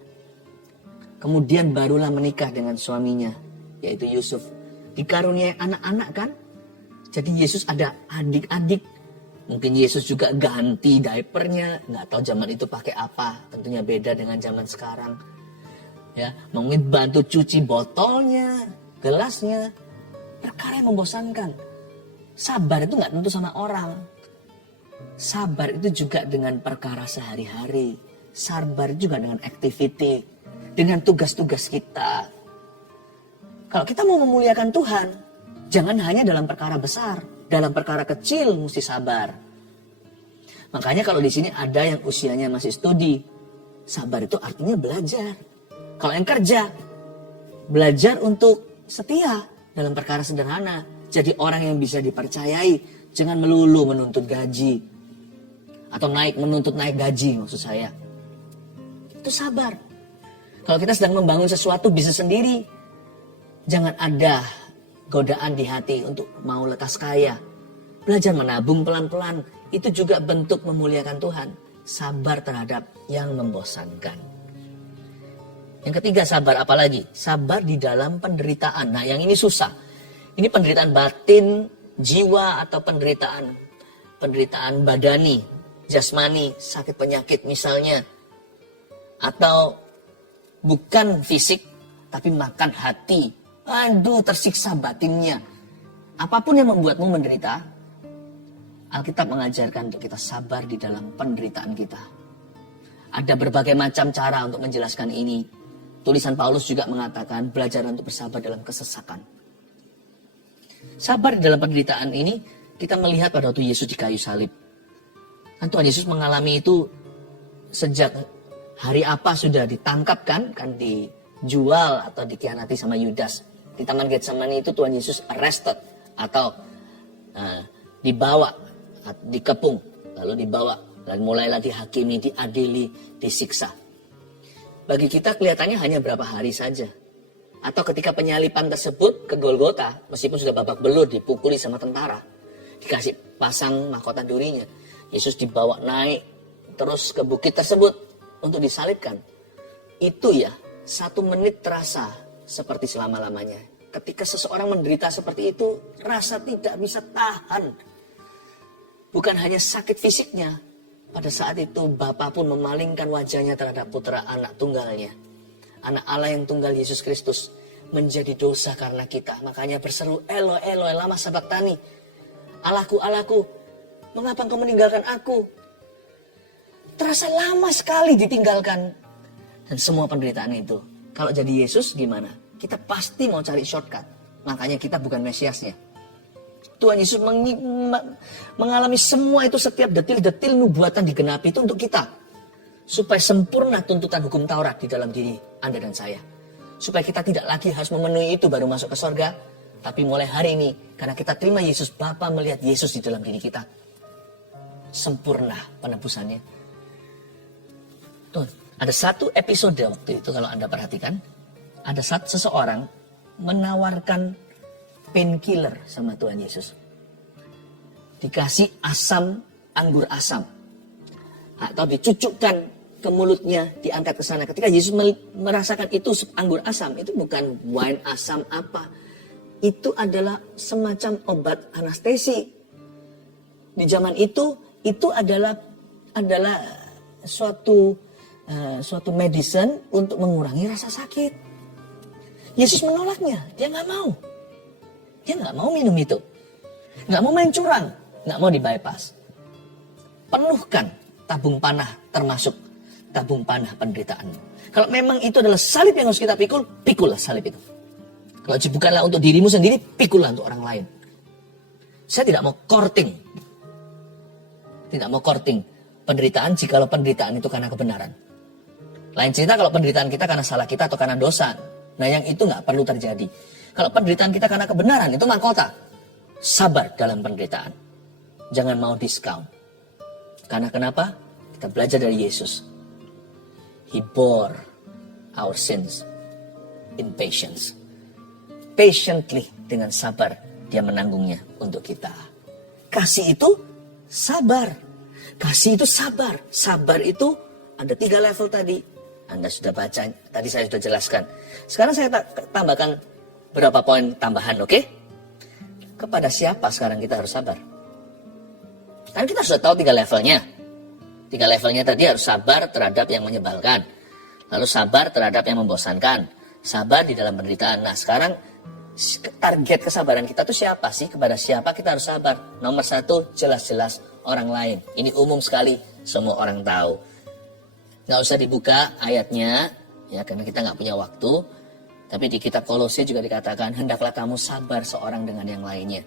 kemudian barulah menikah dengan suaminya, yaitu Yusuf. Dikaruniai anak-anak kan? Jadi Yesus ada adik-adik. Mungkin Yesus juga ganti diapernya, nggak tahu zaman itu pakai apa, tentunya beda dengan zaman sekarang. Ya, mungkin bantu cuci botolnya, gelasnya, perkara yang membosankan. Sabar itu nggak tentu sama orang. Sabar itu juga dengan perkara sehari-hari. Sabar juga dengan activity, dengan tugas-tugas kita. Kalau kita mau memuliakan Tuhan, jangan hanya dalam perkara besar. Dalam perkara kecil mesti sabar. Makanya kalau di sini ada yang usianya masih studi, sabar itu artinya belajar. Kalau yang kerja, belajar untuk setia dalam perkara sederhana. Jadi orang yang bisa dipercayai, jangan melulu menuntut gaji. Atau menuntut naik gaji maksud saya. Itu sabar. Kalau kita sedang membangun sesuatu bisnis sendiri, jangan ada godaan di hati untuk mau lekas kaya. Belajar menabung pelan-pelan. Itu juga bentuk memuliakan Tuhan. Sabar terhadap yang membosankan. Yang ketiga sabar apalagi? Sabar di dalam penderitaan. Nah yang ini susah. Ini penderitaan batin, jiwa atau penderitaan badani, jasmani, sakit penyakit misalnya. Atau bukan fisik tapi makan hati. Aduh, tersiksa batinnya. Apapun yang membuatmu menderita, Alkitab mengajarkan untuk kita sabar di dalam penderitaan kita. Ada berbagai macam cara untuk menjelaskan ini. Tulisan Paulus juga mengatakan belajar untuk bersabar dalam kesesakan. Sabar di dalam penderitaan ini kita melihat pada waktu Yesus di kayu salib. Dan Tuhan Yesus mengalami itu sejak hari apa sudah ditangkap kan dijual atau dikhianati sama Yudas. Di Taman Getsemani itu Tuhan Yesus arrested atau dibawa, dikepung, lalu dibawa dan mulailah dihakimi, diadili, disiksa. Bagi kita kelihatannya hanya berapa hari saja. Atau ketika penyalipan tersebut ke Golgota, meskipun sudah babak belur dipukuli sama tentara, dikasih pasang mahkota durinya, Yesus dibawa naik terus ke bukit tersebut untuk disalibkan. Itu ya 1 menit terasa seperti selama-lamanya. Ketika seseorang menderita seperti itu, rasa tidak bisa tahan. Bukan hanya sakit fisiknya. Pada saat itu Bapa pun memalingkan wajahnya terhadap putra anak tunggalnya. Anak Allah yang tunggal Yesus Kristus menjadi dosa karena kita. Makanya berseru, Eloi, Eloi, lama sabachthani. Allahku, Allahku, mengapa engkau meninggalkan aku? Terasa lama sekali ditinggalkan. Dan semua penderitaan itu. Kalau jadi Yesus gimana? Kita pasti mau cari shortcut. Makanya kita bukan Mesiasnya. Tuhan Yesus mengalami semua itu, setiap detil-detil nubuatan digenapi itu untuk kita. Supaya sempurna tuntutan hukum Taurat di dalam diri Anda dan saya. Supaya kita tidak lagi harus memenuhi itu baru masuk ke sorga. Tapi mulai hari ini, karena kita terima Yesus, Bapa melihat Yesus di dalam diri kita. Sempurna penebusannya. Tuh, ada satu episode waktu itu kalau Anda perhatikan. Ada seseorang menawarkan painkiller sama Tuhan Yesus. Dikasih asam, anggur asam. Atau dicucukkan ke mulutnya, diangkat ke sana. Ketika Yesus merasakan itu anggur asam, itu bukan wine asam apa. Itu adalah semacam obat anestesi. Di zaman itu adalah suatu medicine untuk mengurangi rasa sakit. Yesus menolaknya, dia nggak mau. Dia nggak mau minum itu. Nggak mau main curang, nggak mau di-bypass. Penuhkan tabung panah, termasuk tabung panah penderitaanmu. Kalau memang itu adalah salib yang harus kita pikul, pikullah salib itu. Kalau bukanlah untuk dirimu sendiri, pikullah untuk orang lain. Saya tidak mau courting. Tidak mau courting penderitaan jikalau penderitaan itu karena kebenaran. Lain cerita kalau penderitaan kita karena salah kita atau karena dosa. Nah yang itu nggak perlu terjadi. Kalau penderitaan kita karena kebenaran, itu mahkota. Sabar dalam penderitaan. Jangan mau discount. Karena kenapa? Kita belajar dari Yesus. He bore our sins in patience. Patiently, dengan sabar, dia menanggungnya untuk kita. Kasih itu sabar. Kasih itu sabar. Sabar itu ada 3 level tadi. Anda sudah baca, tadi saya sudah jelaskan. Sekarang saya tambahkan beberapa poin tambahan, oke? Kepada siapa sekarang kita harus sabar? Kan kita sudah tahu 3 levelnya. 3 levelnya tadi harus sabar terhadap yang menyebalkan. Lalu sabar terhadap yang membosankan. Sabar di dalam penderitaan. Nah sekarang target kesabaran kita tuh siapa sih? Kepada siapa kita harus sabar? Nomor 1, jelas-jelas orang lain. Ini umum sekali, semua orang tahu. Nggak usah dibuka ayatnya, ya karena kita nggak punya waktu. Tapi di kitab Kolose juga dikatakan, hendaklah kamu sabar seorang dengan yang lainnya.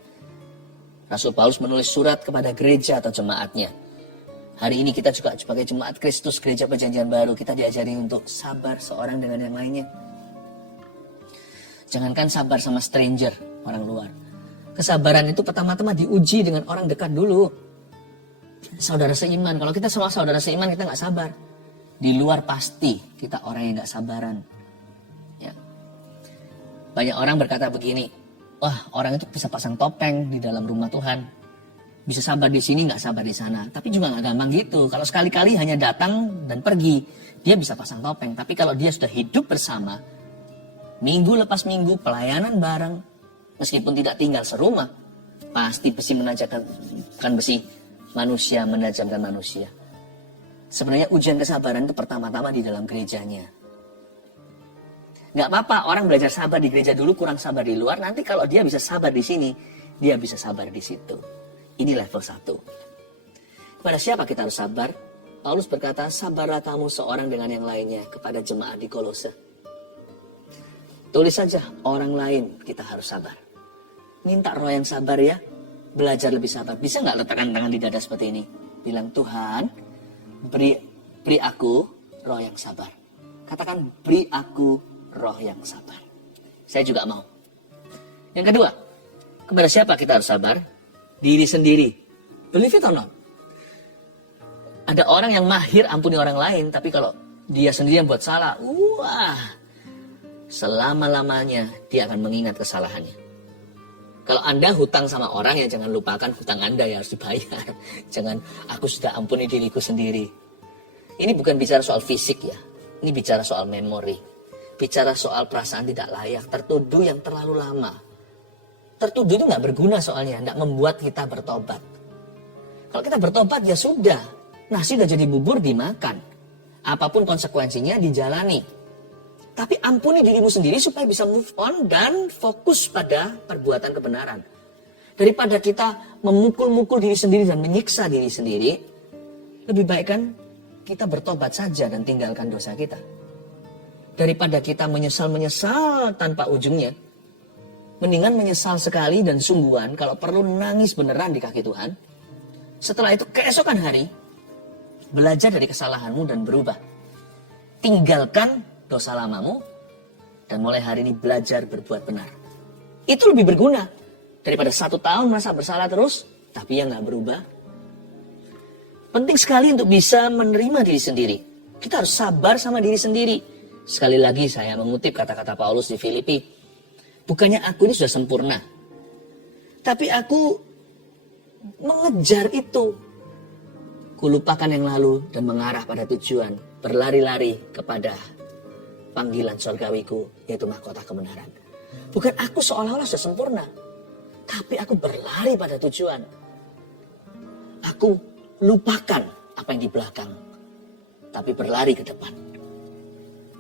Rasul Paulus menulis surat kepada gereja atau jemaatnya. Hari ini kita juga sebagai jemaat Kristus, gereja perjanjian baru, kita diajari untuk sabar seorang dengan yang lainnya. Jangankan sabar sama stranger, orang luar. Kesabaran itu pertama-tama diuji dengan orang dekat dulu. Saudara seiman, kalau kita semua saudara seiman, kita nggak sabar. Di luar pasti kita orang yang nggak sabaran. Ya. Banyak orang berkata begini, wah orang itu bisa pasang topeng di dalam rumah Tuhan. Bisa sabar di sini, nggak sabar di sana. Tapi juga nggak gampang gitu. Kalau sekali-kali hanya datang dan pergi, dia bisa pasang topeng. Tapi kalau dia sudah hidup bersama, minggu lepas minggu, pelayanan bareng, meskipun tidak tinggal serumah, pasti besi menajamkan besi, manusia menajamkan manusia. Sebenarnya ujian kesabaran itu pertama-tama di dalam gerejanya. Nggak apa-apa, orang belajar sabar di gereja dulu, kurang sabar di luar. Nanti kalau dia bisa sabar di sini, dia bisa sabar di situ. Ini level 1. Kepada siapa kita harus sabar? Paulus berkata, sabarlah kamu seorang dengan yang lainnya kepada jemaat di Kolose. Tulis saja, orang lain kita harus sabar. Minta roh yang sabar ya, belajar lebih sabar. Bisa nggak letakkan tangan di dada seperti ini? Bilang, Tuhan, beri aku roh yang sabar. Katakan, beri aku roh yang sabar. Saya juga mau. Yang kedua, kepada siapa kita harus sabar? Diri sendiri. Believe it or not. Ada orang yang mahir ampuni orang lain, tapi kalau dia sendiri yang buat salah, selama-lamanya dia akan mengingat kesalahannya. Kalau Anda hutang sama orang, ya jangan lupakan hutang Anda ya harus dibayar. Jangan, aku sudah ampuni diriku sendiri. Ini bukan bicara soal fisik ya. Ini bicara soal memori. Bicara soal perasaan tidak layak, tertuduh yang terlalu lama. Tertuduh itu nggak berguna soalnya, nggak membuat kita bertobat. Kalau kita bertobat ya sudah, nasi udah jadi bubur dimakan. Apapun konsekuensinya dijalani. Tapi ampuni dirimu sendiri supaya bisa move on dan fokus pada perbuatan kebenaran. Daripada kita memukul-mukul diri sendiri dan menyiksa diri sendiri, lebih baik kan kita bertobat saja dan tinggalkan dosa kita. Daripada kita menyesal-menyesal tanpa ujungnya, mendingan menyesal sekali dan sungguhan, kalau perlu nangis beneran di kaki Tuhan. Setelah itu keesokan hari, belajar dari kesalahanmu dan berubah. Tinggalkan dosa lamamu, dan mulai hari ini belajar berbuat benar. Itu lebih berguna daripada 1 tahun merasa bersalah terus, tapi yang gak berubah. Penting sekali untuk bisa menerima diri sendiri. Kita harus sabar sama diri sendiri. Sekali lagi saya mengutip kata-kata Paulus di Filipi. Bukannya aku ini sudah sempurna, tapi aku mengejar itu. Kulupakan yang lalu dan mengarah pada tujuan, berlari-lari kepada panggilan surgawiku, yaitu mahkota kebenaran. Bukan aku seolah-olah sudah sempurna, tapi aku berlari pada tujuan. aku lupakan apa yang di belakang, tapi berlari ke depan.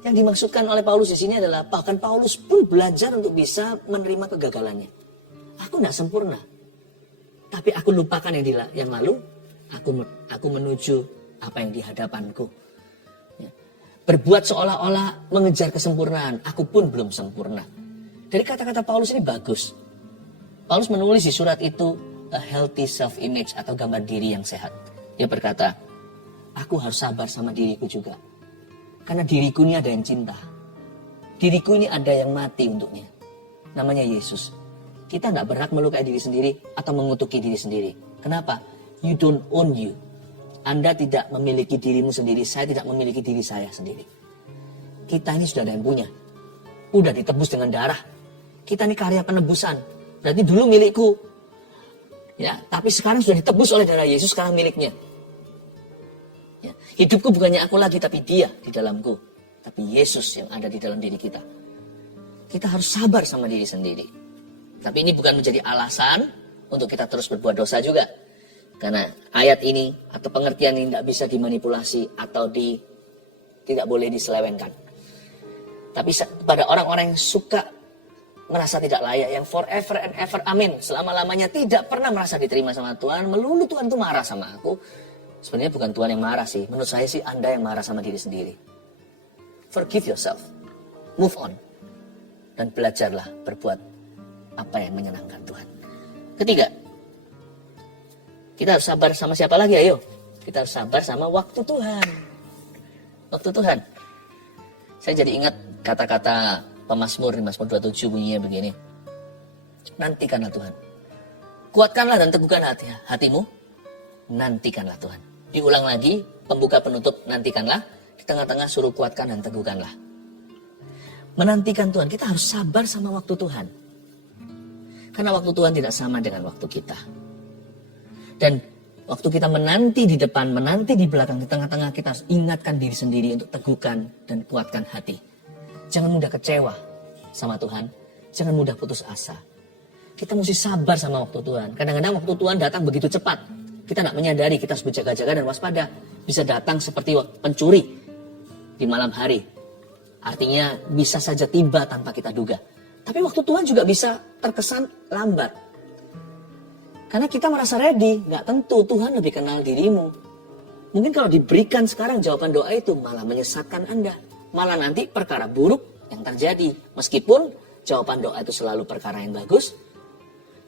Yang dimaksudkan oleh Paulus di sini adalah bahkan Paulus pun belajar untuk bisa menerima kegagalannya. Aku tidak sempurna, tapi aku lupakan yang lalu. Aku menuju apa yang di hadapanku. Ya. Berbuat seolah-olah mengejar kesempurnaan. Aku pun belum sempurna. Dari kata-kata Paulus ini bagus. Paulus menulis di surat itu a healthy self-image atau gambar diri yang sehat. Dia berkata, aku harus sabar sama diriku juga. Karena diriku ini ada yang cinta. Diriku ini ada yang mati untuknya. Namanya Yesus. Kita tidak berhak melukai diri sendiri atau mengutuki diri sendiri. Kenapa? You don't own you. Anda tidak memiliki dirimu sendiri. Saya tidak memiliki diri saya sendiri. Kita ini sudah ada yang punya. Udah ditebus dengan darah. Kita ini karya penebusan. Berarti dulu milikku. Ya, tapi sekarang sudah ditebus oleh darah Yesus, sekarang miliknya. Ya, hidupku bukannya aku lagi, tapi Dia di dalamku. Tapi Yesus yang ada di dalam diri kita. Kita harus sabar sama diri sendiri. Tapi ini bukan menjadi alasan untuk kita terus berbuat dosa juga. Karena ayat ini atau pengertian ini tidak bisa dimanipulasi atau tidak boleh diselewengkan. Tapi pada orang-orang yang suka merasa tidak layak, yang forever and ever, amin, selama-lamanya tidak pernah merasa diterima sama Tuhan, melulu Tuhan itu marah sama aku. Sebenarnya bukan Tuhan yang marah sih, menurut saya sih Anda yang marah sama diri sendiri. Forgive yourself, move on, dan belajarlah berbuat apa yang menyenangkan Tuhan. Ketiga, kita harus sabar sama siapa lagi, ayo? Kita harus sabar sama waktu Tuhan. Waktu Tuhan. Saya jadi ingat kata-kata pemazmur di Mazmur 27 bunyinya begini. Nantikanlah Tuhan. Kuatkanlah dan teguhkan hatimu. Nantikanlah Tuhan. Diulang lagi, pembuka penutup nantikanlah. Di tengah-tengah suruh kuatkan dan teguhkanlah. Menantikan Tuhan, kita harus sabar sama waktu Tuhan. Karena waktu Tuhan tidak sama dengan waktu kita. Dan waktu kita menanti di depan, menanti di belakang, di tengah-tengah, kita harus ingatkan diri sendiri untuk teguhkan dan kuatkan hati. Jangan mudah kecewa sama Tuhan. Jangan mudah putus asa. Kita mesti sabar sama waktu Tuhan. Kadang-kadang waktu Tuhan datang begitu cepat. Kita tidak menyadari, kita harus berjaga-jaga dan waspada. Bisa datang seperti pencuri di malam hari. Artinya bisa saja tiba tanpa kita duga. Tapi waktu Tuhan juga bisa terkesan lambat. Karena kita merasa ready, nggak tentu Tuhan lebih kenal dirimu. Mungkin kalau diberikan sekarang jawaban doa itu malah menyesatkan Anda. Malah nanti perkara buruk yang terjadi. Meskipun jawaban doa itu selalu perkara yang bagus.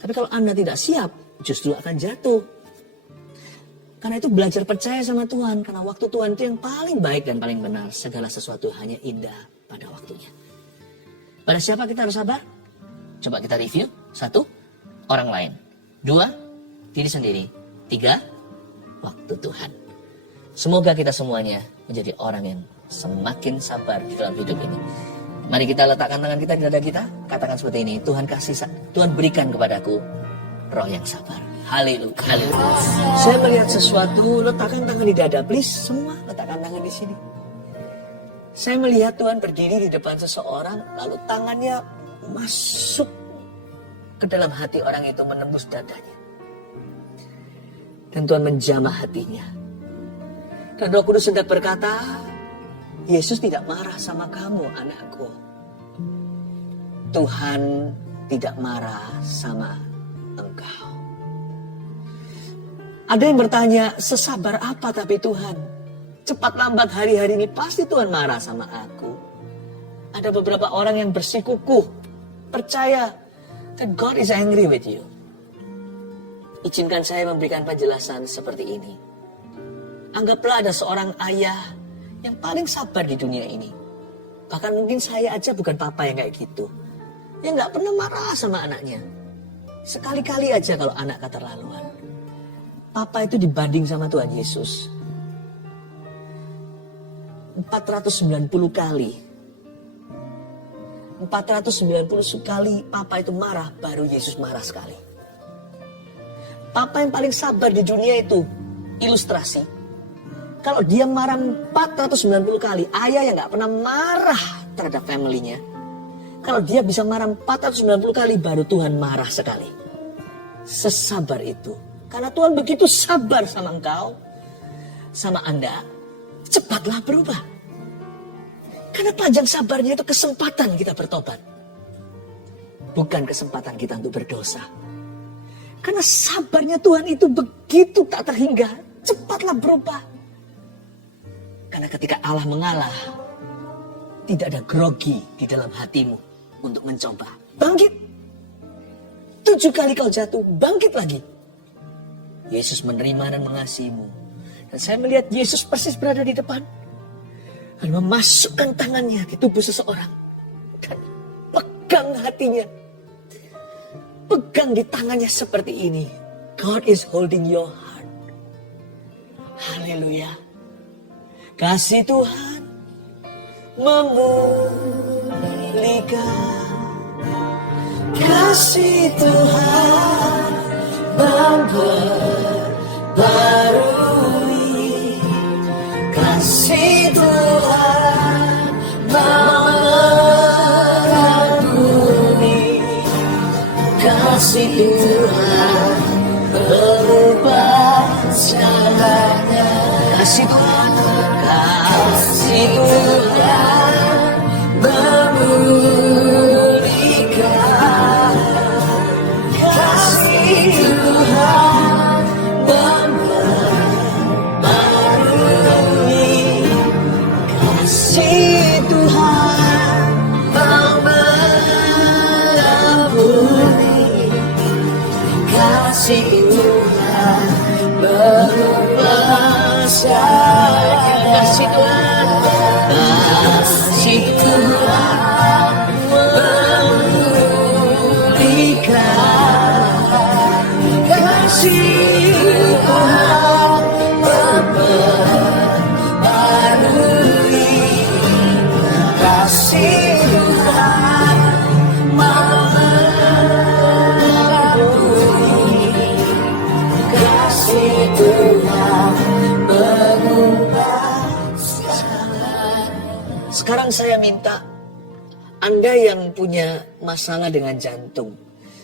Tapi kalau Anda tidak siap, justru akan jatuh. Karena itu belajar percaya sama Tuhan. Karena waktu Tuhan itu yang paling baik dan paling benar. Segala sesuatu hanya indah pada waktunya. Pada siapa kita harus sabar? Coba kita review. 1, orang lain. 2, diri sendiri. 3, waktu Tuhan. Semoga kita semuanya menjadi orang yang semakin sabar di dalam hidup ini. Mari kita letakkan tangan kita di dada kita. Katakan seperti ini. Tuhan berikan kepadaku roh yang sabar. Haleluya. Haleluya. Saya melihat sesuatu. Letakkan tangan di dada. Please semua letakkan tangan di sini. Saya melihat Tuhan berdiri di depan seseorang. Lalu tangannya masuk ke dalam hati orang itu, menembus dadanya. Dan Tuhan menjamah hatinya. Dan Roh Kudus hendak berkata, Yesus tidak marah sama kamu, anakku. Tuhan tidak marah sama engkau. Ada yang bertanya, sesabar apa tapi Tuhan? Cepat lambat hari-hari ini pasti Tuhan marah sama aku. Ada beberapa orang yang bersikukuh, percaya that God is angry with you. Izinkan saya memberikan penjelasan seperti ini. Anggaplah ada seorang ayah yang paling sabar di dunia ini. Bahkan mungkin saya aja bukan papa yang kayak gitu. Yang gak pernah marah sama anaknya. Sekali-kali aja kalau anak keterlaluan. Papa itu dibanding sama Tuhan Yesus 490 kali. 490 kali Papa itu marah, baru Yesus marah sekali. Papa yang paling sabar di dunia itu ilustrasi. Kalau dia marah 490 kali, ayah yang gak pernah marah terhadap family-nya. Kalau dia bisa marah 490 kali, baru Tuhan marah sekali. Sesabar itu Karena Tuhan begitu sabar sama engkau, sama Anda, cepatlah berubah. Karena panjang sabarnya itu kesempatan kita bertobat. Bukan kesempatan kita untuk berdosa. Karena sabarnya Tuhan itu begitu tak terhingga, cepatlah berubah. Karena ketika Allah mengalah, tidak ada grogi di dalam hatimu untuk mencoba. Bangkit. 7 kali kau jatuh, bangkit lagi. Yesus menerima dan mengasihimu. Dan saya melihat Yesus persis berada di depan. Dan memasukkan tangannya di tubuh seseorang. Dan pegang hatinya. Pegang di tangannya seperti ini. God is holding your heart. Haleluya. Kasih Tuhan memulihkan. Kasih Tuhan memperbarui. Kasih Tuhan mengampuni. Kasih Tuhan mengubah segalanya. Kasih Tuhan, kasih Tuhan memulihkan. Kasih Tuhan memperbarui. Kasih Tuhan mengampuni. Kasih Tuhan mengubah segalanya. Kasih Tuhan, kasih Tuhan memulihkan. Kasih Tuhan memperbarui. Kasih Tuhan mengampuni. Kasih Tuhan mengubah segalanya. Sekarang saya minta Anda yang punya masalah dengan jantung,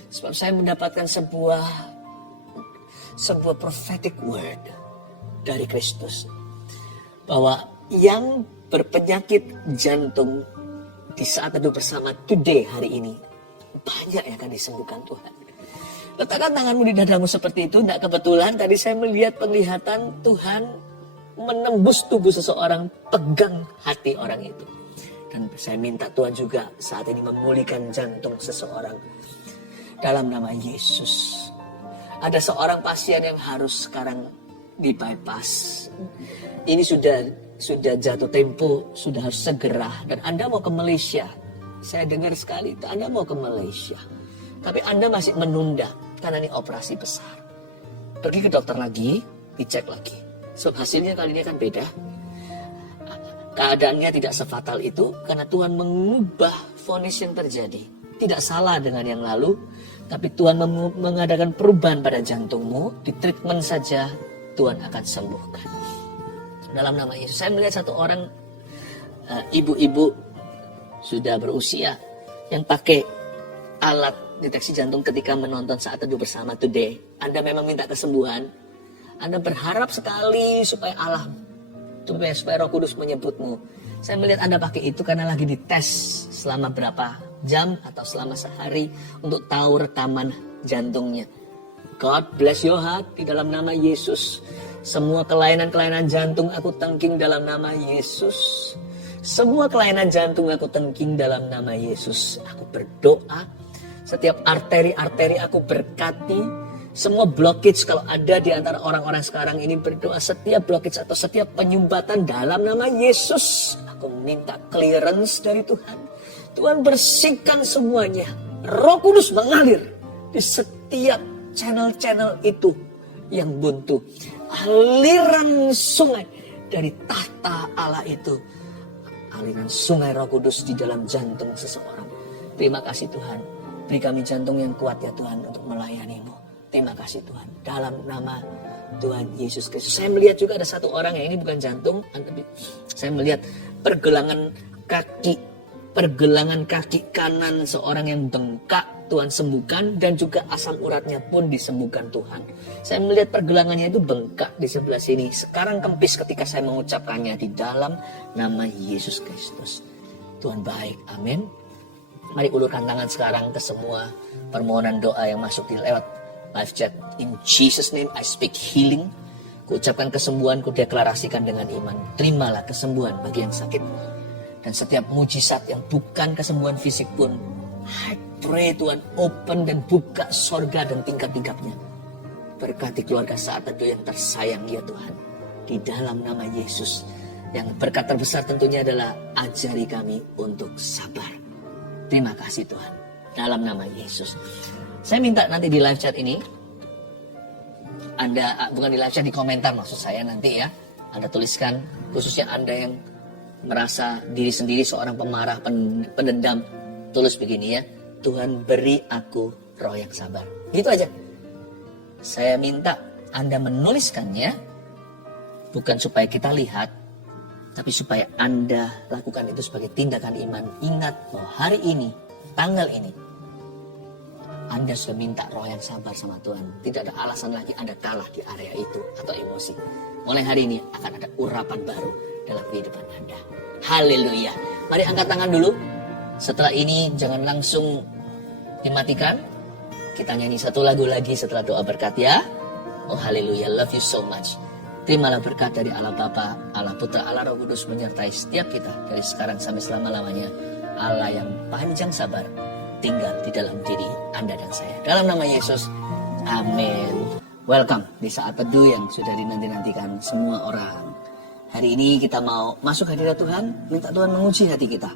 sebab saya mendapatkan sebuah prophetic word dari Kristus, bahwa yang berpenyakit jantung di saat teduh bersama today, hari ini, banyak yang akan disembuhkan Tuhan. Letakkan tanganmu di dadamu seperti itu. Tidak kebetulan tadi saya melihat penglihatan Tuhan menembus tubuh seseorang, pegang hati orang itu. Dan saya minta Tuhan juga saat ini memulihkan jantung seseorang dalam nama Yesus. Ada seorang pasien yang harus sekarang di bypass. Ini sudah jatuh tempo, sudah harus segera. Dan Anda mau ke Malaysia. Saya dengar sekali itu Anda mau ke Malaysia. Tapi Anda masih menunda karena ini operasi besar. Pergi ke dokter lagi, dicek lagi. So, hasilnya kali ini akan beda. Keadaannya tidak sefatal itu karena Tuhan mengubah vonis yang terjadi. Tidak salah dengan yang lalu, tapi Tuhan mengadakan perubahan pada jantungmu. Di treatment saja Tuhan akan sembuhkan. Dalam nama Yesus, saya melihat satu orang ibu-ibu sudah berusia yang pakai alat deteksi jantung ketika menonton Saat Teduh Bersama today. Anda memang minta kesembuhan. Anda berharap sekali supaya Allah, supaya Roh Kudus menyebutmu. Saya melihat Anda pakai itu karena lagi dites selama berapa jam atau selama sehari untuk tahu rekaman jantungnya. God bless your heart di dalam nama Yesus. Semua kelainan-kelainan jantung aku tengking dalam nama Yesus. Semua kelainan jantung aku tengking dalam nama Yesus. Aku berdoa, setiap arteri-arteri aku berkati. Semua blockage kalau ada di antara orang-orang sekarang ini berdoa, setiap blockage atau setiap penyumbatan dalam nama Yesus, aku minta clearance dari Tuhan. Tuhan bersihkan semuanya. Roh Kudus mengalir di setiap channel-channel itu yang buntu. Aliran sungai dari tahta Allah itu. Aliran sungai Roh Kudus di dalam jantung seseorang. Terima kasih Tuhan. Beri kami jantung yang kuat ya Tuhan untuk melayani-Mu. Terima kasih Tuhan. Dalam nama Tuhan Yesus Kristus. Saya melihat juga ada satu orang yang ini bukan jantung. Tapi saya melihat pergelangan kaki pergelangan kaki kanan seorang yang bengkak Tuhan sembuhkan, dan juga asam uratnya pun disembuhkan Tuhan. Saya melihat pergelangannya itu bengkak di sebelah sini, sekarang kempis ketika saya mengucapkannya di dalam nama Yesus Kristus. Tuhan baik, amin. Mari ulurkan tangan sekarang ke semua permohonan doa yang masuk di lewat live chat. In Jesus name I speak healing. Kuucapkan kesembuhan, kudeklarasikan dengan iman. Terimalah kesembuhan bagi yang sakit. Dan setiap mujizat yang bukan kesembuhan fisik pun, I pray Tuhan open dan buka sorga dan tingkat-tingkatnya. Berkati keluarga Saat Teduh yang tersayang ya Tuhan. Di dalam nama Yesus. Yang berkat terbesar tentunya adalah ajari kami untuk sabar. Terima kasih Tuhan. Dalam nama Yesus. Saya minta nanti di live chat ini, Anda, bukan di live chat, di komentar maksud saya nanti ya. Anda tuliskan, khususnya Anda yang merasa diri sendiri seorang pemarah, pendendam. Tulis begini ya. Tuhan beri aku roh yang sabar. Gitu aja. Saya minta Anda menuliskannya, bukan supaya kita lihat, tapi supaya Anda lakukan itu sebagai tindakan iman. Ingat bahwa hari ini, tanggal ini, Anda sudah minta roh yang sabar sama Tuhan. Tidak ada alasan lagi Anda kalah di area itu atau emosi. Mulai hari ini akan ada urapan baru dalam kehidupan Anda. Haleluya. Mari angkat tangan dulu. Setelah ini jangan langsung dimatikan. Kita nyanyi satu lagu lagi setelah doa berkat ya. Oh haleluya, love you so much. Terimalah berkat dari Allah Bapa, Allah Putra, Allah Roh Kudus menyertai setiap kita dari sekarang sampai selama-lamanya. Allah yang panjang sabar tinggal di dalam diri Anda dan saya. Dalam nama Yesus, amin. Welcome di Saat Teduh yang sudah dinanti-nantikan semua orang. Hari ini kita mau masuk hadirat Tuhan, minta Tuhan menguji hati kita,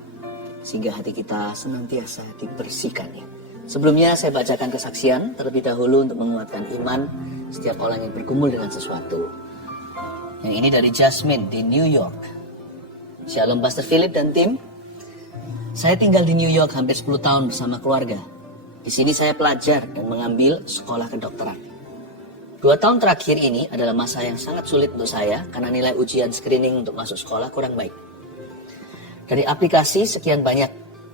sehingga hati kita senantiasa dibersihkannya. Sebelumnya saya bacakan kesaksian terlebih dahulu untuk menguatkan iman setiap orang yang bergumul dengan sesuatu. Yang ini dari Jasmine di New York. Shalom Pastor Philip dan tim. Saya tinggal di New York hampir 10 tahun bersama keluarga. Di sini saya pelajar dan mengambil sekolah kedokteran. 2 tahun terakhir ini adalah masa yang sangat sulit untuk saya karena nilai ujian screening untuk masuk sekolah kurang baik. Dari aplikasi sekian banyak,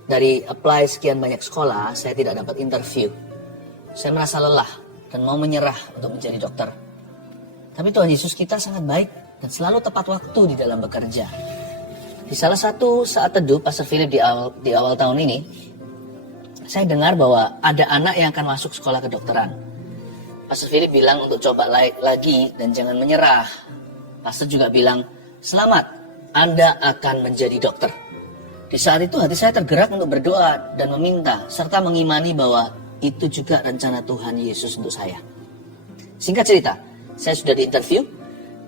dari apply sekian banyak sekolah, saya tidak dapat interview. Saya merasa lelah dan mau menyerah untuk menjadi dokter. Tapi Tuhan Yesus kita sangat baik dan selalu tepat waktu di dalam bekerja. Di salah satu saat teduh Pastor Philip di awal tahun ini, saya dengar bahwa ada anak yang akan masuk sekolah kedokteran. Pastor Philip bilang untuk coba lagi dan jangan menyerah. Pastor juga bilang, selamat, Anda akan menjadi dokter. Di saat itu hati saya tergerak untuk berdoa dan meminta, serta mengimani bahwa itu juga rencana Tuhan Yesus untuk saya. Singkat cerita, saya sudah diinterview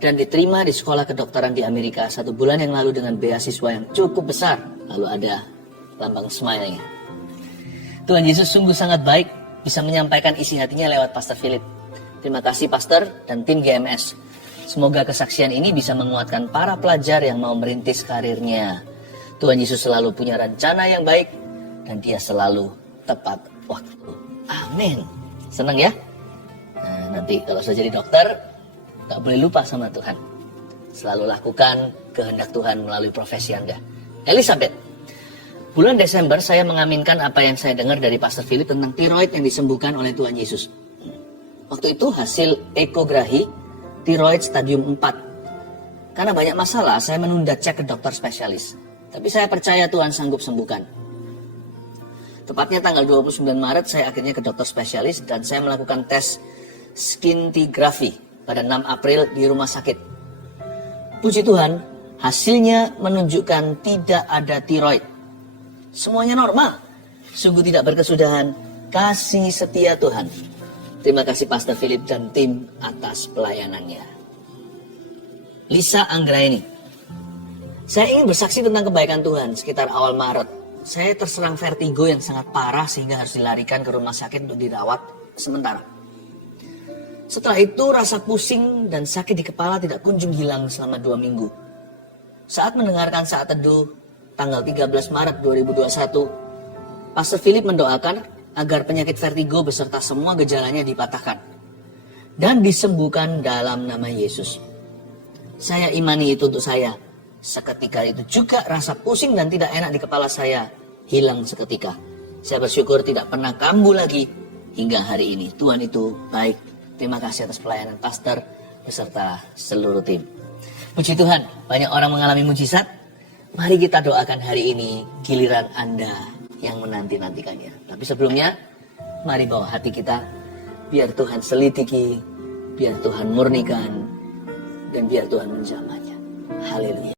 dan diterima di sekolah kedokteran di Amerika 1 bulan yang lalu dengan beasiswa yang cukup besar. Lalu ada lambang smile-nya. Tuhan Yesus sungguh sangat baik, bisa menyampaikan isi hatinya lewat Pastor Philip. Terima kasih Pastor dan tim GMS. Semoga kesaksian ini bisa menguatkan para pelajar yang mau merintis karirnya. Tuhan Yesus selalu punya rencana yang baik dan Dia selalu tepat waktu. Amin. Senang ya? Nah, nanti kalau sudah jadi dokter, tak boleh lupa sama Tuhan. Selalu lakukan kehendak Tuhan melalui profesi Anda. Elizabeth, bulan Desember saya mengaminkan apa yang saya dengar dari Pastor Philip tentang tiroid yang disembuhkan oleh Tuhan Yesus. Waktu itu hasil ekografi tiroid stadium 4. Karena banyak masalah, saya menunda cek ke dokter spesialis. Tapi saya percaya Tuhan sanggup sembuhkan. Tepatnya tanggal 29 Maret saya akhirnya ke dokter spesialis dan saya melakukan tes scintigraphy pada 6 April di rumah sakit. Puji Tuhan, hasilnya menunjukkan tidak ada tiroid. Semuanya normal. Sungguh tidak berkesudahan. Kasih setia Tuhan. Terima kasih Pastor Philip dan tim atas pelayanannya. Lisa Anggraini. Saya ingin bersaksi tentang kebaikan Tuhan. Sekitar awal Maret, saya terserang vertigo yang sangat parah sehingga harus dilarikan ke rumah sakit untuk dirawat sementara. Setelah itu rasa pusing dan sakit di kepala tidak kunjung hilang selama 2 minggu. Saat mendengarkan saat teduh tanggal 13 Maret 2021, Pastor Philip mendoakan agar penyakit vertigo beserta semua gejalanya dipatahkan dan disembuhkan dalam nama Yesus. Saya imani itu untuk saya. Seketika itu juga rasa pusing dan tidak enak di kepala saya hilang seketika. Saya bersyukur tidak pernah kambuh lagi hingga hari ini. Tuhan itu baik. Terima kasih atas pelayanan pastor beserta seluruh tim. Puji Tuhan, banyak orang mengalami mujizat. Mari kita doakan hari ini giliran Anda yang menanti-nantikannya. Tapi sebelumnya, mari bawa hati kita, biar Tuhan selidiki, biar Tuhan murnikan, dan biar Tuhan menjamahnya. Haleluya.